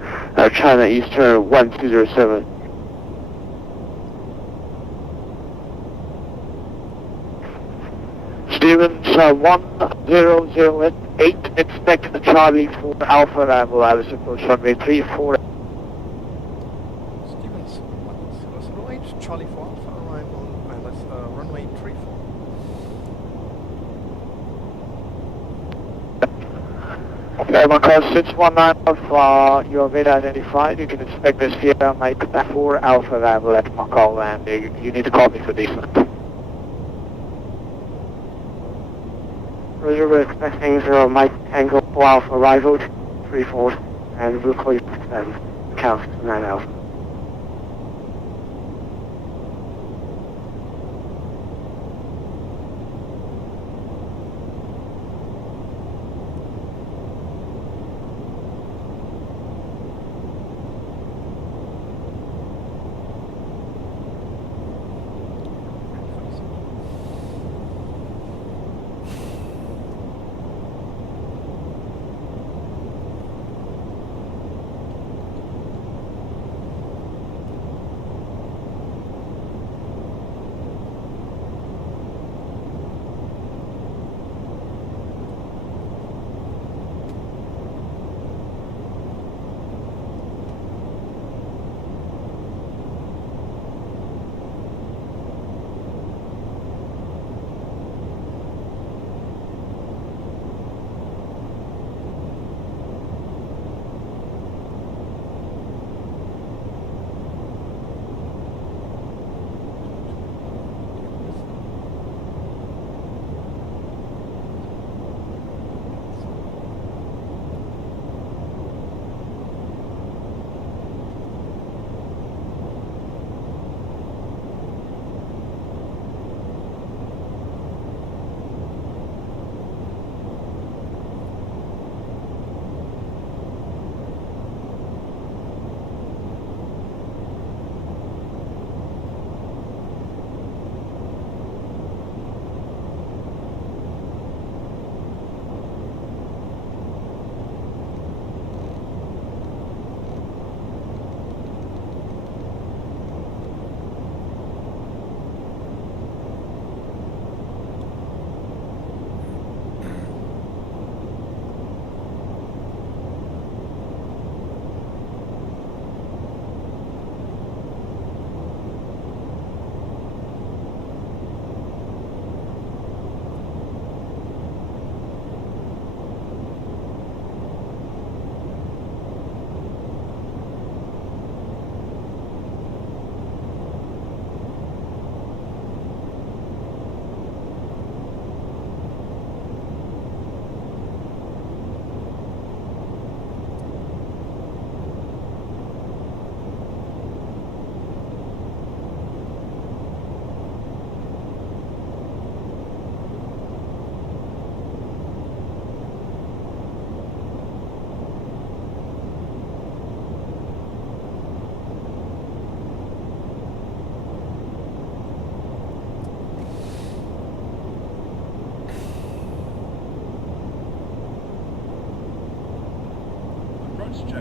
China Eastern 1207. Stevens 1008, expect the Charlie 4 Alpha arrival, Alice approach runway 34. Stevens 1008, Charlie 4 Alpha arrival, runway 34. Macau 619 Alpha, you have been identified. You can expect this Sierra Mike 4 Alpha arrival at Macau and you need to call me for descent. Roger, we're expecting 0 Mike Tango 4 Alpha arrival, 34, and we'll call you Count 9 Alpha.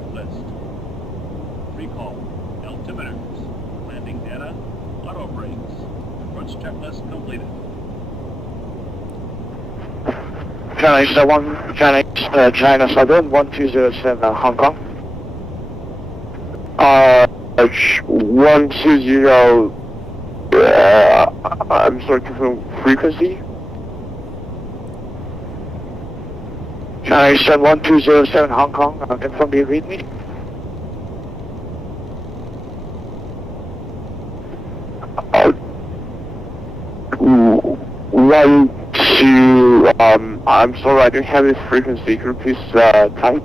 checklist. Recall. Altimeters. Landing data. Auto brakes. Approach checklist completed. China Southern 1207 Hong Kong. 120, I'm sorry, confirm frequency? China Eastern 1207 Hong Kong, confirm the read me. I'm sorry, I don't have this frequency. Could you please type?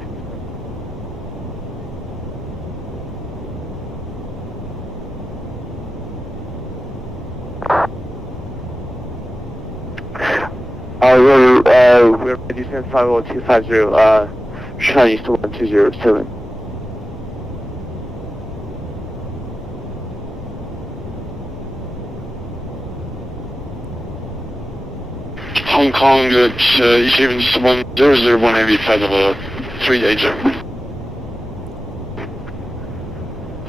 We're ready to 50250, Chinese to 1207. Hong Kong at Stevens 1001 heavy feather 380.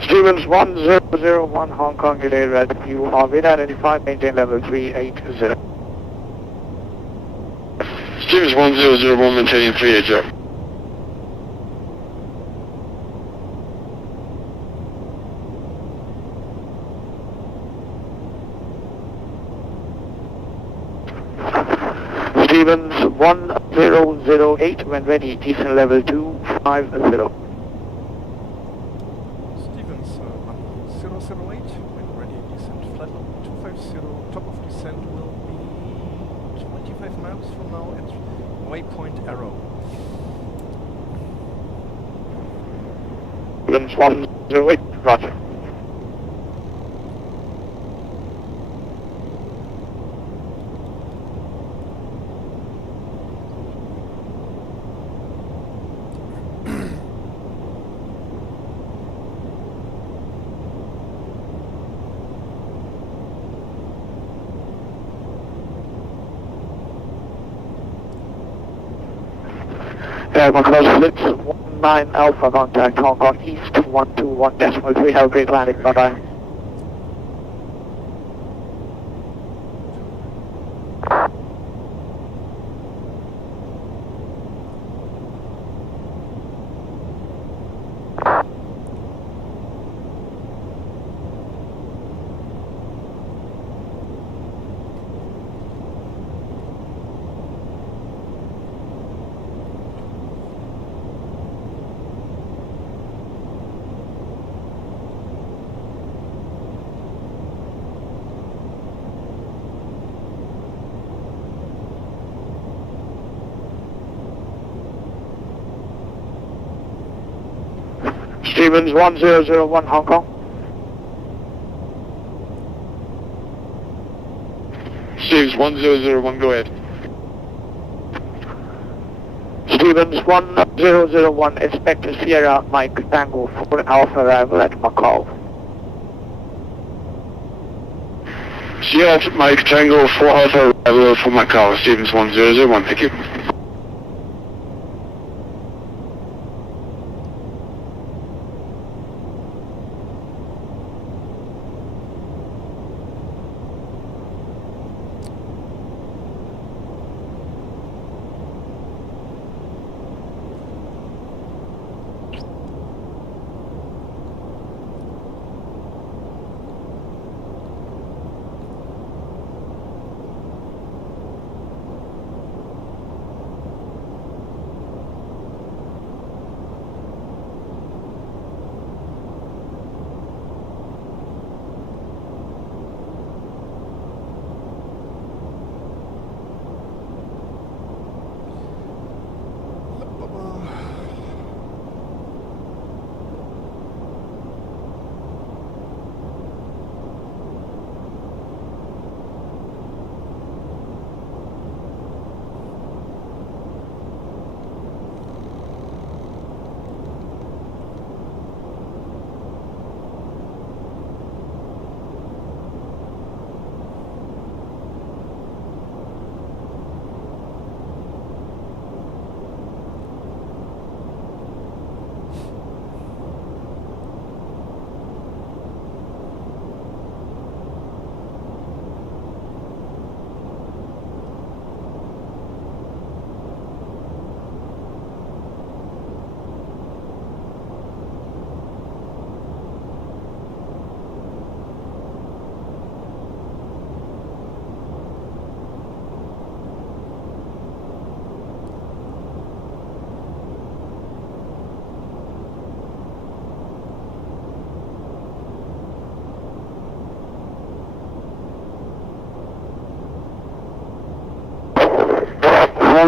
Stevens 1001 Hong Kong, delay red. You are with identified, maintain level 380. Stevens 1001 maintaining 380. Stevens 1008 when ready, descent level 250. Stevens 1008 when ready, descent flight level 250. Top of descent will be 25 miles from now at waypoint arrow. Stevens 108, roger. Let's 19 Alpha contact Hong Kong East 121.3, have a great landing, bye bye. Stevens 1001 Hong Kong. Stevens 1001, go ahead. Stevens 1001, Inspector Sierra Mike Tango 4 Alpha arrival at Macau. Sierra Mike Tango 4 Alpha arrival for Macau. Stevens 1001, thank you.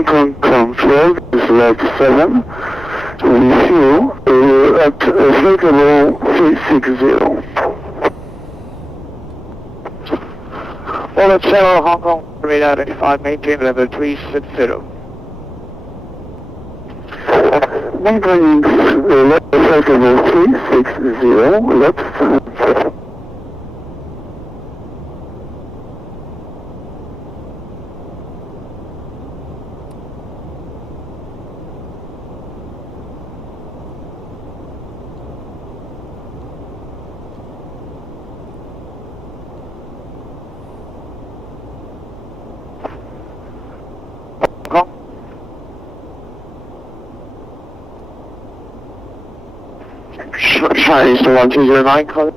Kong Control, this is Lot 7. With you at flight level 360. Well, at 7 Hong Kong, radar identified, maintain level 360. Maintaining flight level 360, left. Chinese to 1209, calling.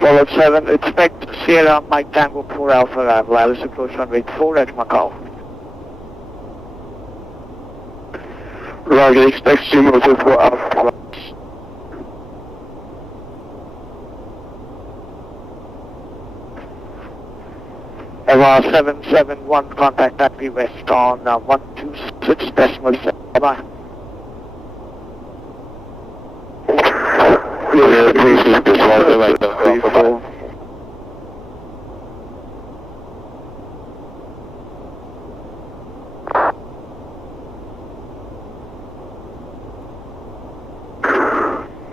Bullet 7, expect Sierra Mike Tango 4 Alpha arrival. Alice approach runway 4 at Macau. Roger, expect Sumo 4 Alpha. LR 771, contact Happy West on 126 decimal 7. Bye-bye. Yeah, please just dissolve it like that. 34.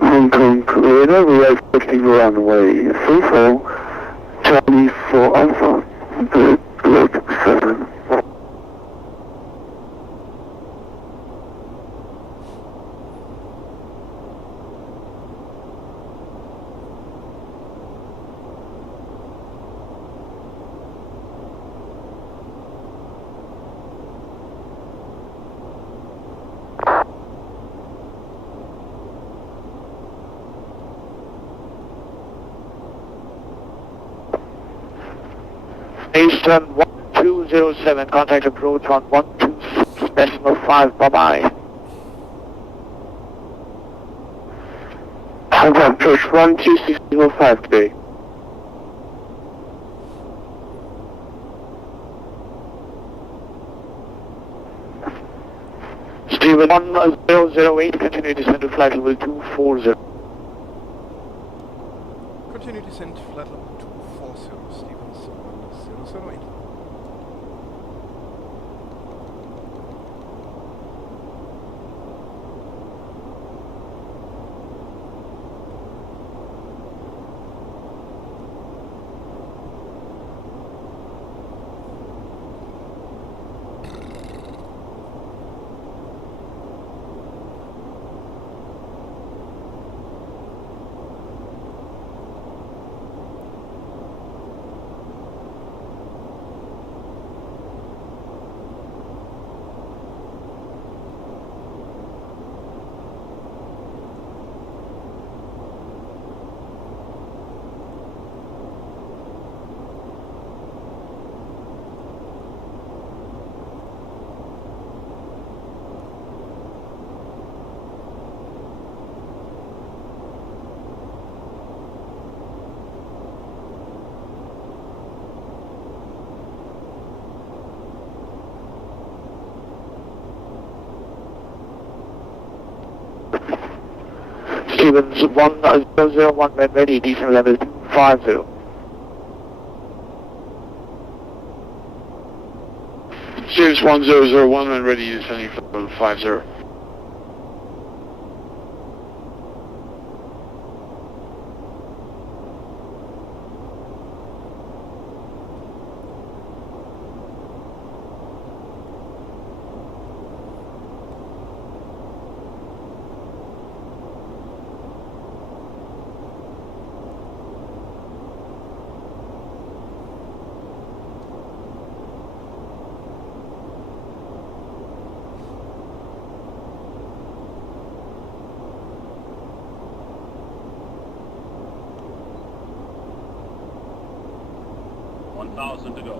Hong Kong radar, we are expecting runway 34, Charlie 4 Alpha, Lot 7. Eastern 1207, contact approach on 126 decimal 5. Bye-bye. Hong Kong approach 126.05 today. Steven 1008, continue descent to flight level 240. Continue descent, flight level 240, Stevens 1008. Stevens 1001, when ready, descent level 250. Stevens 1001 when ready, descending for level 50. To go.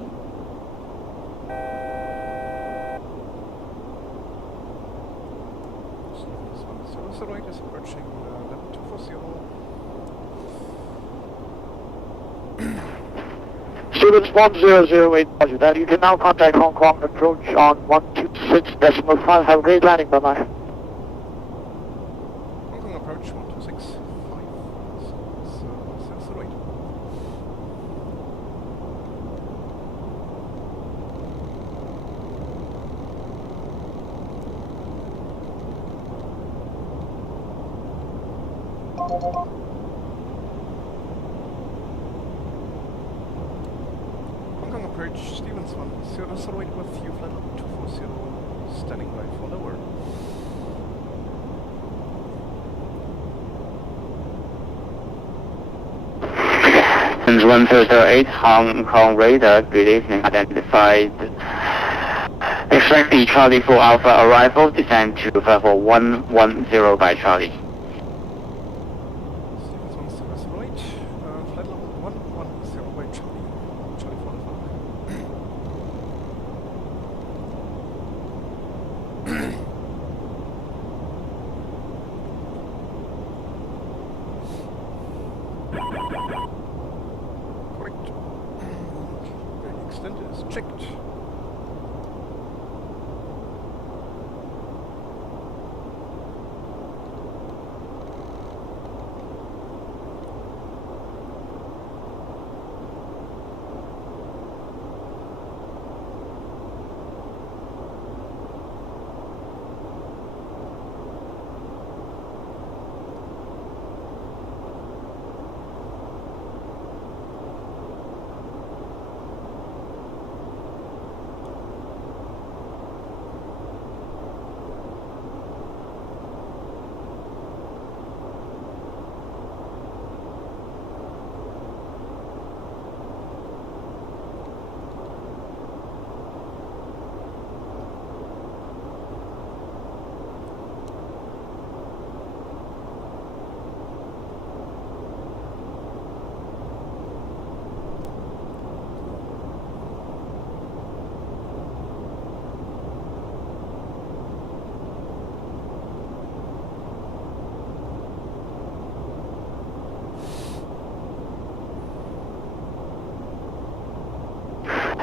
Stevens 1008 is approaching level 240. Stevens 1008, roger that. You can now contact Hong Kong approach on 126.5. Have a great landing, bye-bye. Hong Kong approach 1265. So that's right. Hong Kong approach, Stevens 1008 with you, flight level 240, standing by for lower. Since 1008, Hong Kong radar, good evening, identified. Expect the Charlie 4 Alpha arrival, descend to level 110 by Charlie. Stevens 1008, flight level 110 by Charlie. Charlie 4 Alpha. Correct. The extent is checked.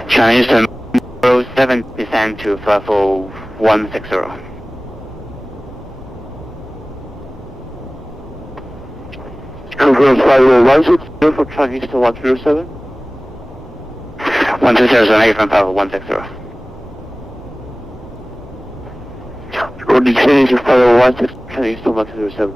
Chinese terminal 7 descend to level 160. Confirm flight level 160 for Chinese to 107. 12008 from level 160. Or descending to flight level 160, Chinese to 107.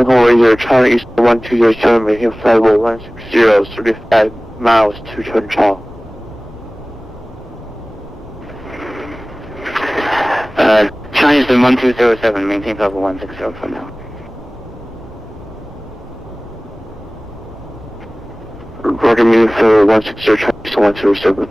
Tango Radio, Charlie East 1207, making flight level 160, 35 miles to Chunchao. Chinese 1207, maintain level 160 for now. Roger, meeting for 160, Chinese 107.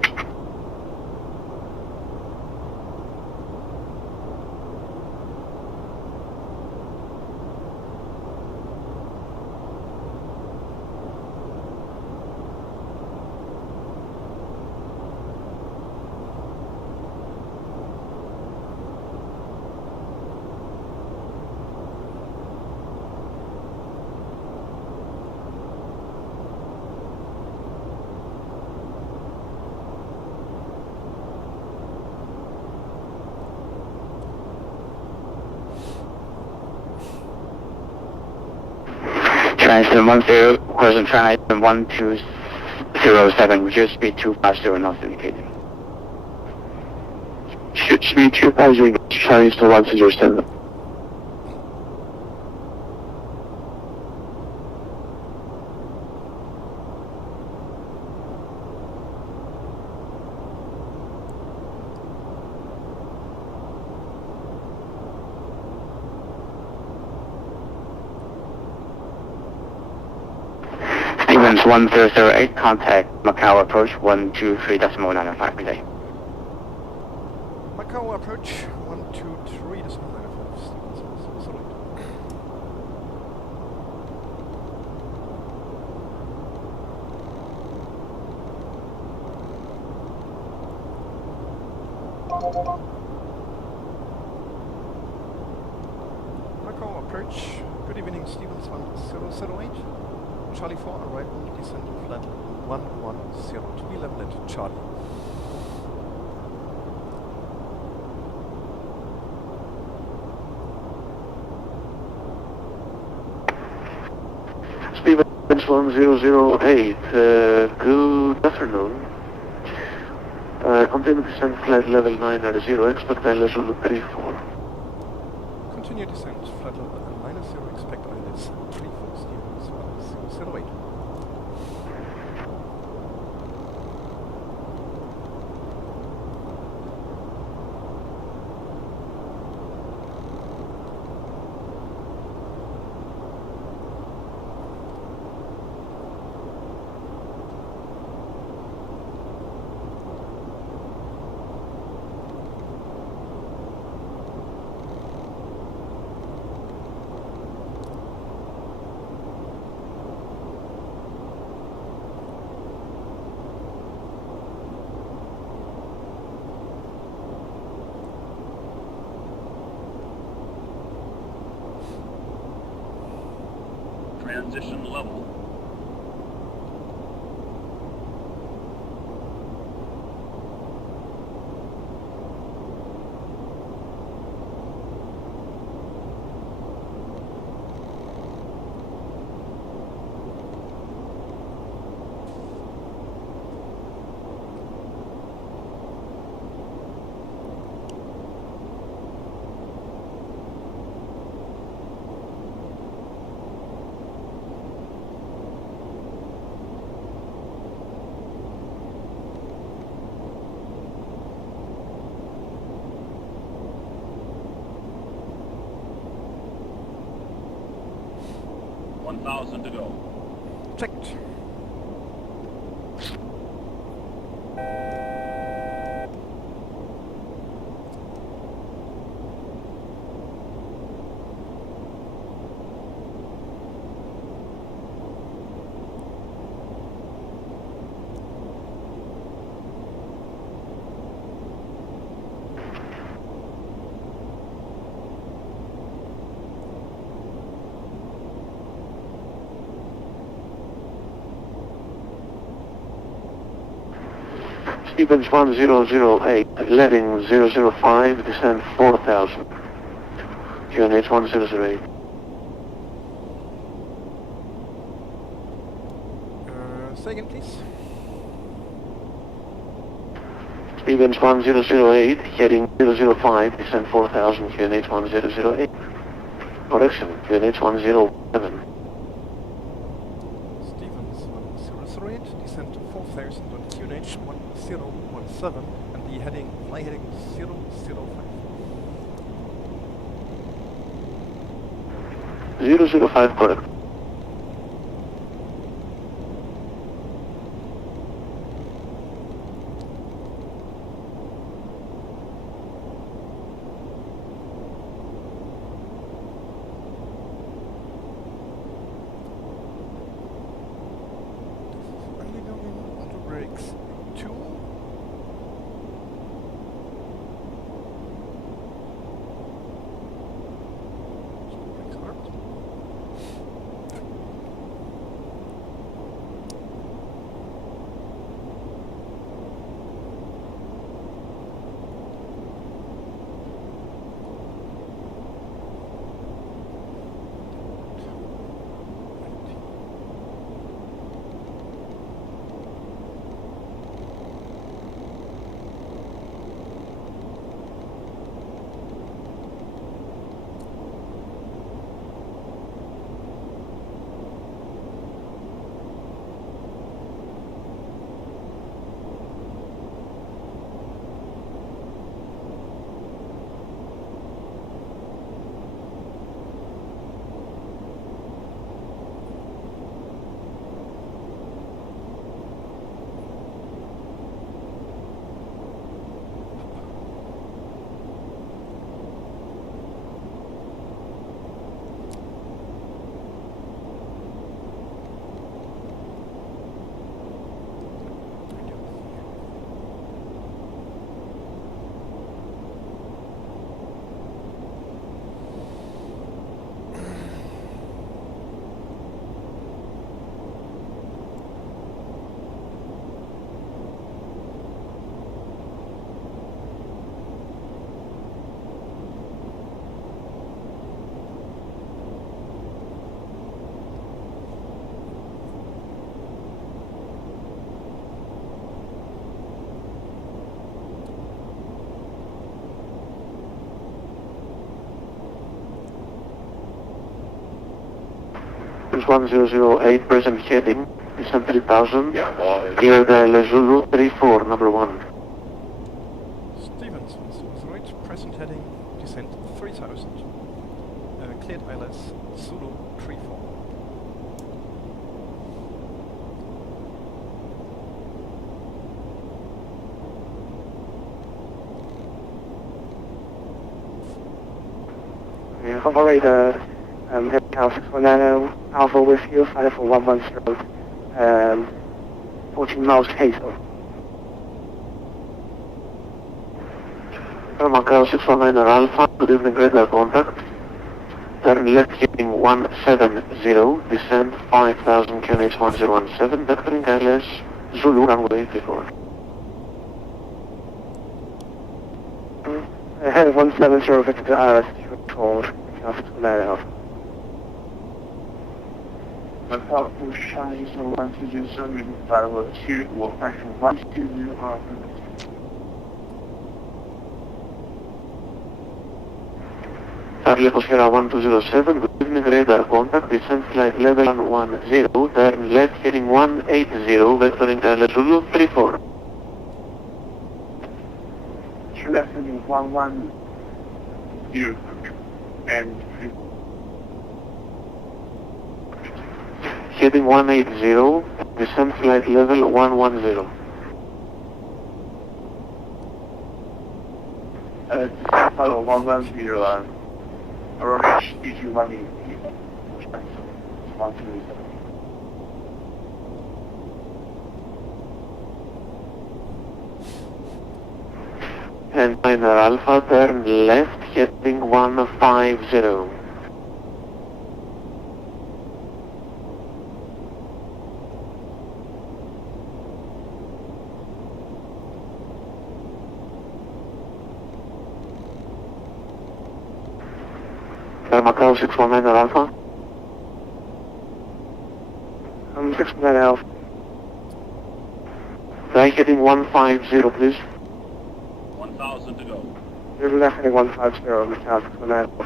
Chinese 1207, reduce speed 250 knots indicated. Should speed 250, Chinese 107. Stevens 1308, contact Macau approach 123.905, good day. Macau approach 123.905. Stevens 1308. Macau approach. Good evening, Stevens 1008. Charlie 4, arrival, descent flight 110 to be level at Charlie. Stevens 1008, good afternoon. Continue descent flight level 990, expect ILS level 34. Continue descent flight level 990, expect ILS 34, Stevens 1008. Transition level. to go. Checked. Stevens 1008, letting 005, descend 4000. QNH 1008. Say again, please. Stevens 1008, heading 005, descend 4000, QNH 1008. Correction, QNH 107. Stevens 108, descent 4000 on QNH 1017 and the fly heading 005. 005, correct. It's 1008, present heading, descent 3000, near the Zulu 34, number 1. Stevens 108, present heading, descent 3000, cleared ILS, Zulu 34. Yeah, operator, heading Alpha 619 Alpha with you, flight for 110, 14 miles hazel. Macau 619 Alpha, good evening, radar contact. Turn left heading 170, descend 5000 QNH 1017, vectoring ILS, Zulu runway 34. Ahead of 170, Victor ILS, controlled, Alpha 619 Alpha. Macau Shine 120, Bravo 2, will action 120 Alpha. Charlie Sierra 1207, good evening, radar contact, descent flight level 110, turn left heading 180, vectoring ILS Zulu 34. Left heading 110, and heading 180, descent flight level 110. Follow 110, around HTG 180, 127. And minor Alpha, turn left heading 150. Macau 619 Alpha. 619 Alpha. Right heading 150, please. 1,000 to go. You're left heading 150, Macau 619 Alpha.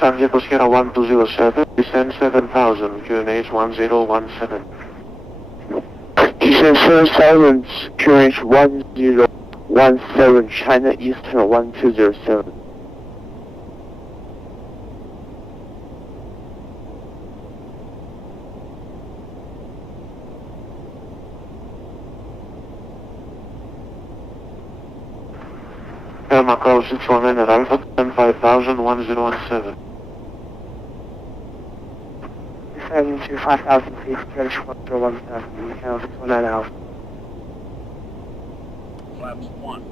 Target was Sierra 1207, descend 7000, QNH 1017. Descend 7000, QH 1017, China Eastern 1207. Macau 619 at Alpha, 105000, 1017. Descend to 5,000 feet, British 1017, count 619 Alpha. Flaps 1.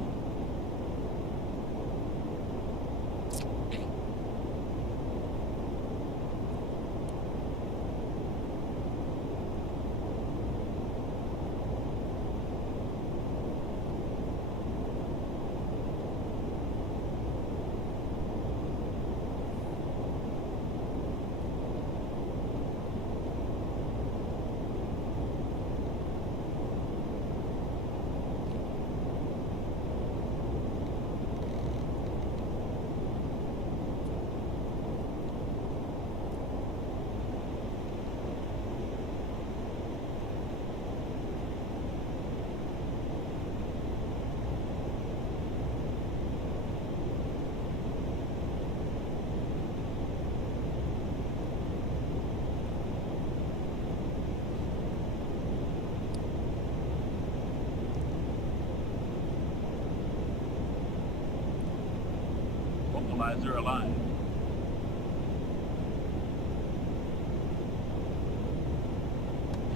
Vocalizer alive.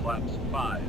Flaps 5.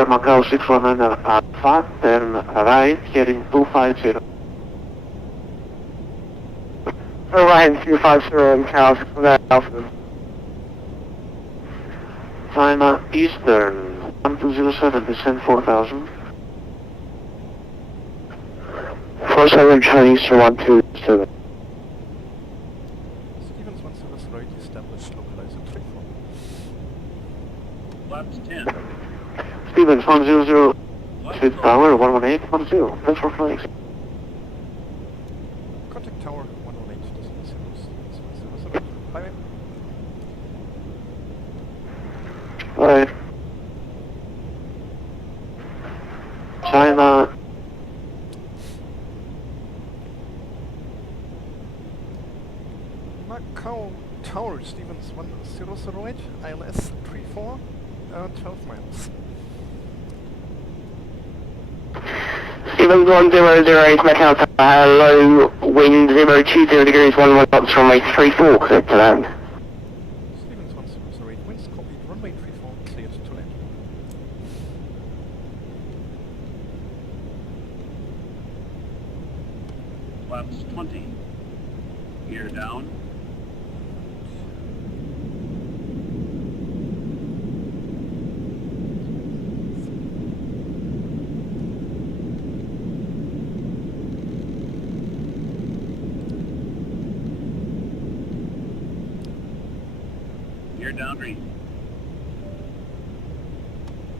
Macau 619 at Alpha, turn right, heading 250. Orion 250 and Macau 619 Alpha. China Eastern 1207, descend 4000. 47 China Eastern 127. Stevens 1 Service right, established localizer 34. Flaps 10. Stevens 100, Swift Tower 11810, thanks for flying. Contact Tower 118, Stevens 1 Service right. Highway. Alright. China Macau Tower, Stevens 108, ILS 34, 12 miles. Stevens 1008, Macau Tower, low wind 020 degrees, 11 knots, runway 34, cleared to land. Stevens 108, winds copied, runway 34, cleared to land. Flaps 20. Gear down. Gear down green.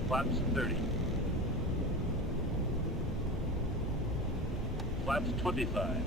Flaps 30. Flaps 25.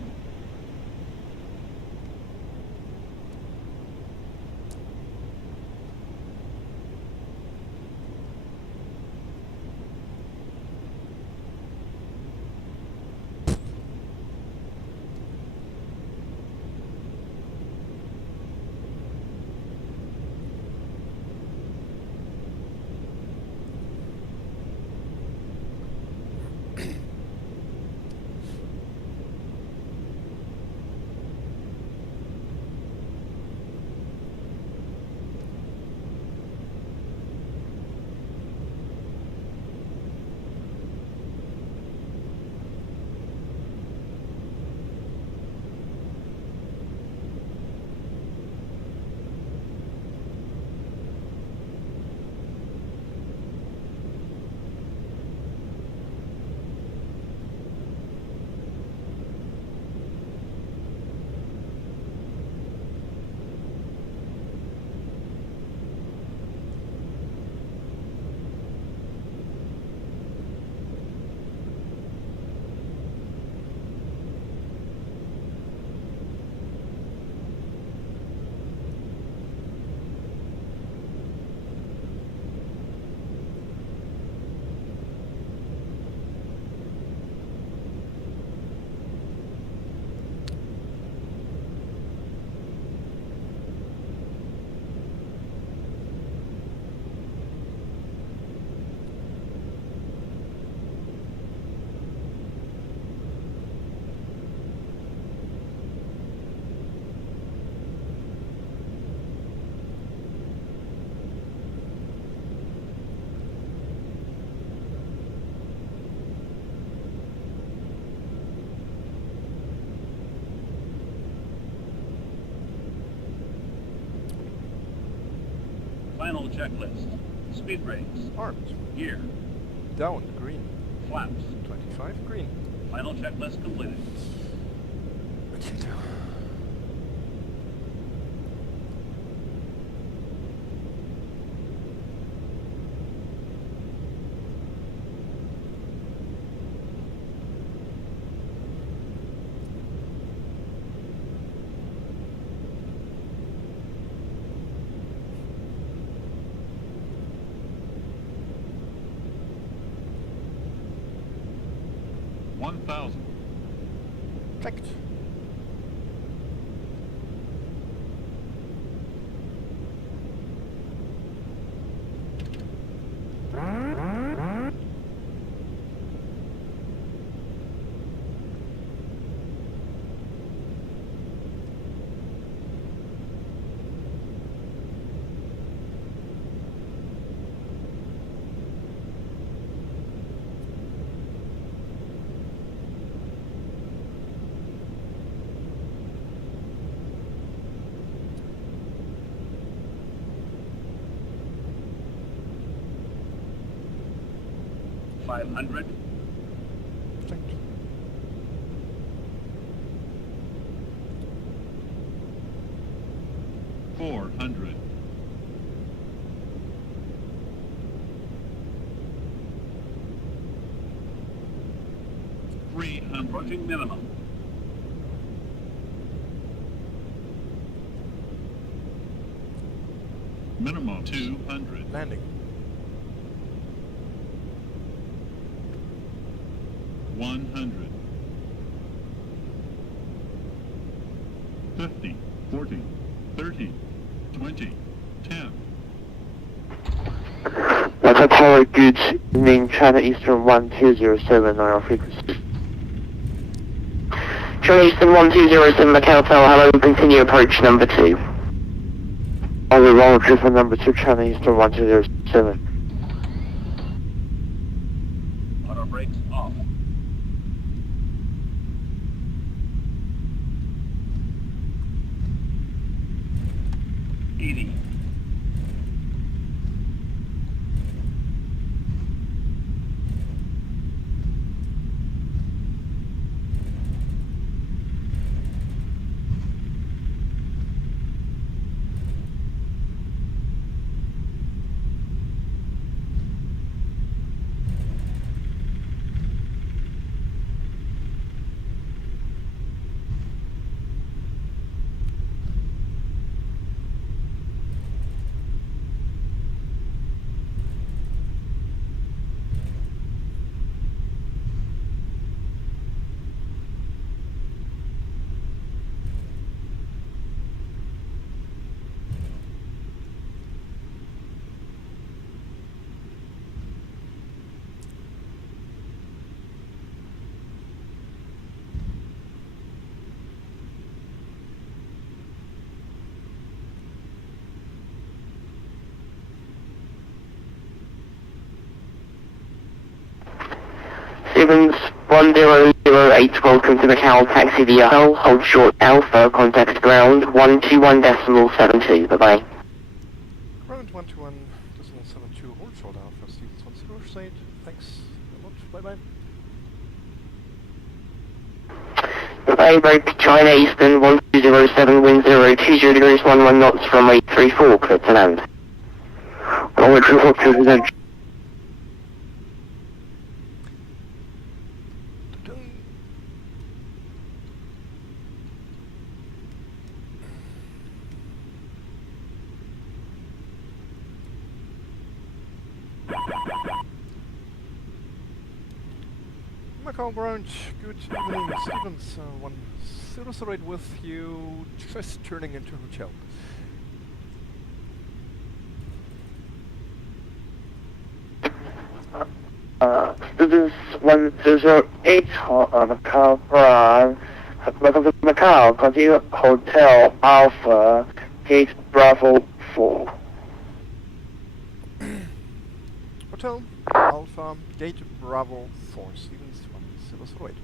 Final checklist. Speed brakes. Armed. Gear. Down. Green. Flaps. 25. Green. Final checklist completed. Checked. $500. Checked. $400. $300. Approaching minimum. Minimum 200. Landing. 100. 50, 40, 30, 20, 10. Delta Tower, good evening, China Eastern 1207 on our frequency. China Eastern 1207 Macau Tower, hello, continue approach number 2. On the wrong trip for number 2, China Eastern 1207. Auto brakes off. Stevens 1008, welcome to Macau, taxi via Hull, hold short Alpha, contact ground 121.72, bye-bye. Ground 121.72, hold short Alpha, Stevens 1008. Thanks a lot. Bye-bye. Bye-bye, break China Eastern 1207, wind 020 degrees 11 knots from 834, clear to land. Runway 34, clear to land. Macau ground, good evening, Stevens 1008 with you, just turning into hotel. Students 1008 Macau ground, welcome to Macau, continue Hotel Alpha, Gate Bravo 4. Hotel Alpha, Gate Bravo 4, Stevens 1008.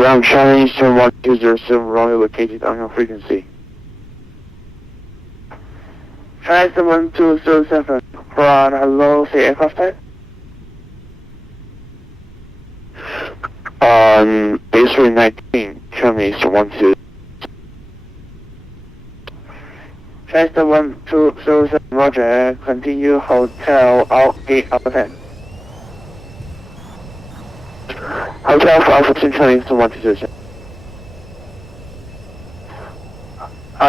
Ground Chinese Eastern 1207, runway located on your frequency. Chinese 1207, ground, hello, say aircraft type. A319, Chinese 12. Chinese 1207, roger, continue, hotel, OK, Alpha 10. Hotel for Alpha 10, Chinese 1207.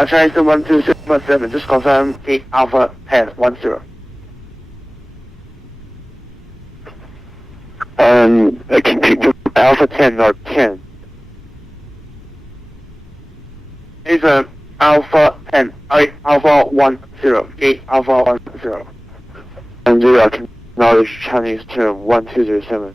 Chinese 1207, just confirm, OK, Alpha 10, 10. Alpha 10 or 10. It's Alpha 10, Alpha 10, OK, Alpha 10. And 0, acknowledge Chinese term 1207.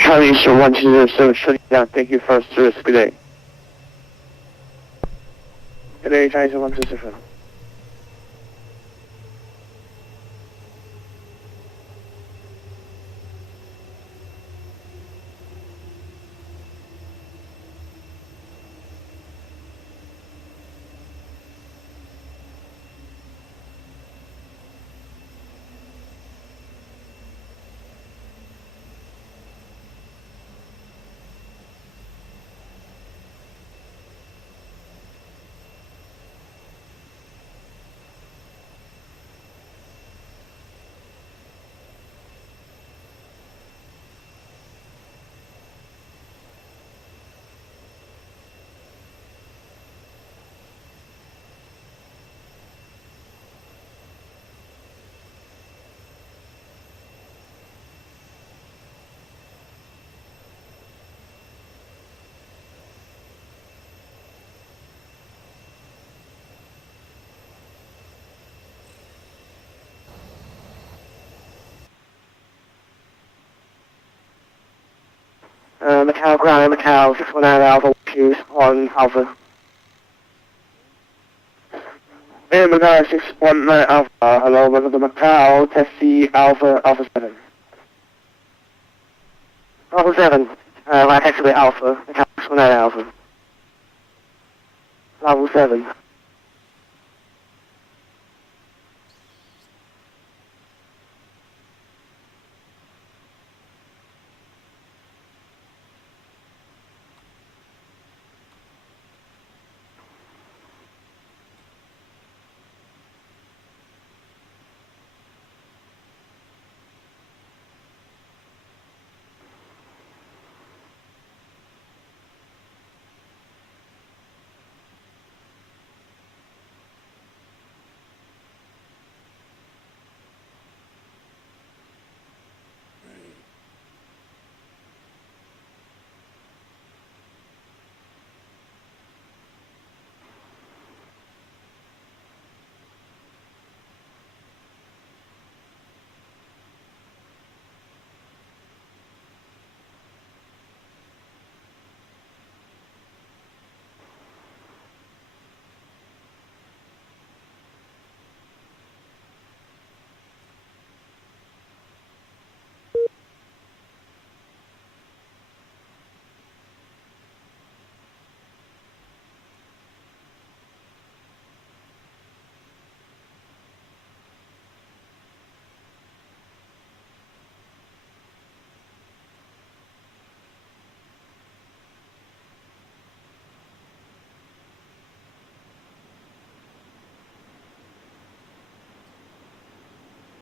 Chinese 1207, shutting down. Thank you for service. Good day. Good day, Chinese 1207. Macau ground, Macau 619 Alpha, Q's on Alpha. Macau 619 Alpha, hello, welcome to Macau, test C Alpha, Alpha 7. Alpha 7, right taxiway Alpha, Macau 619 Alpha. Alpha 7.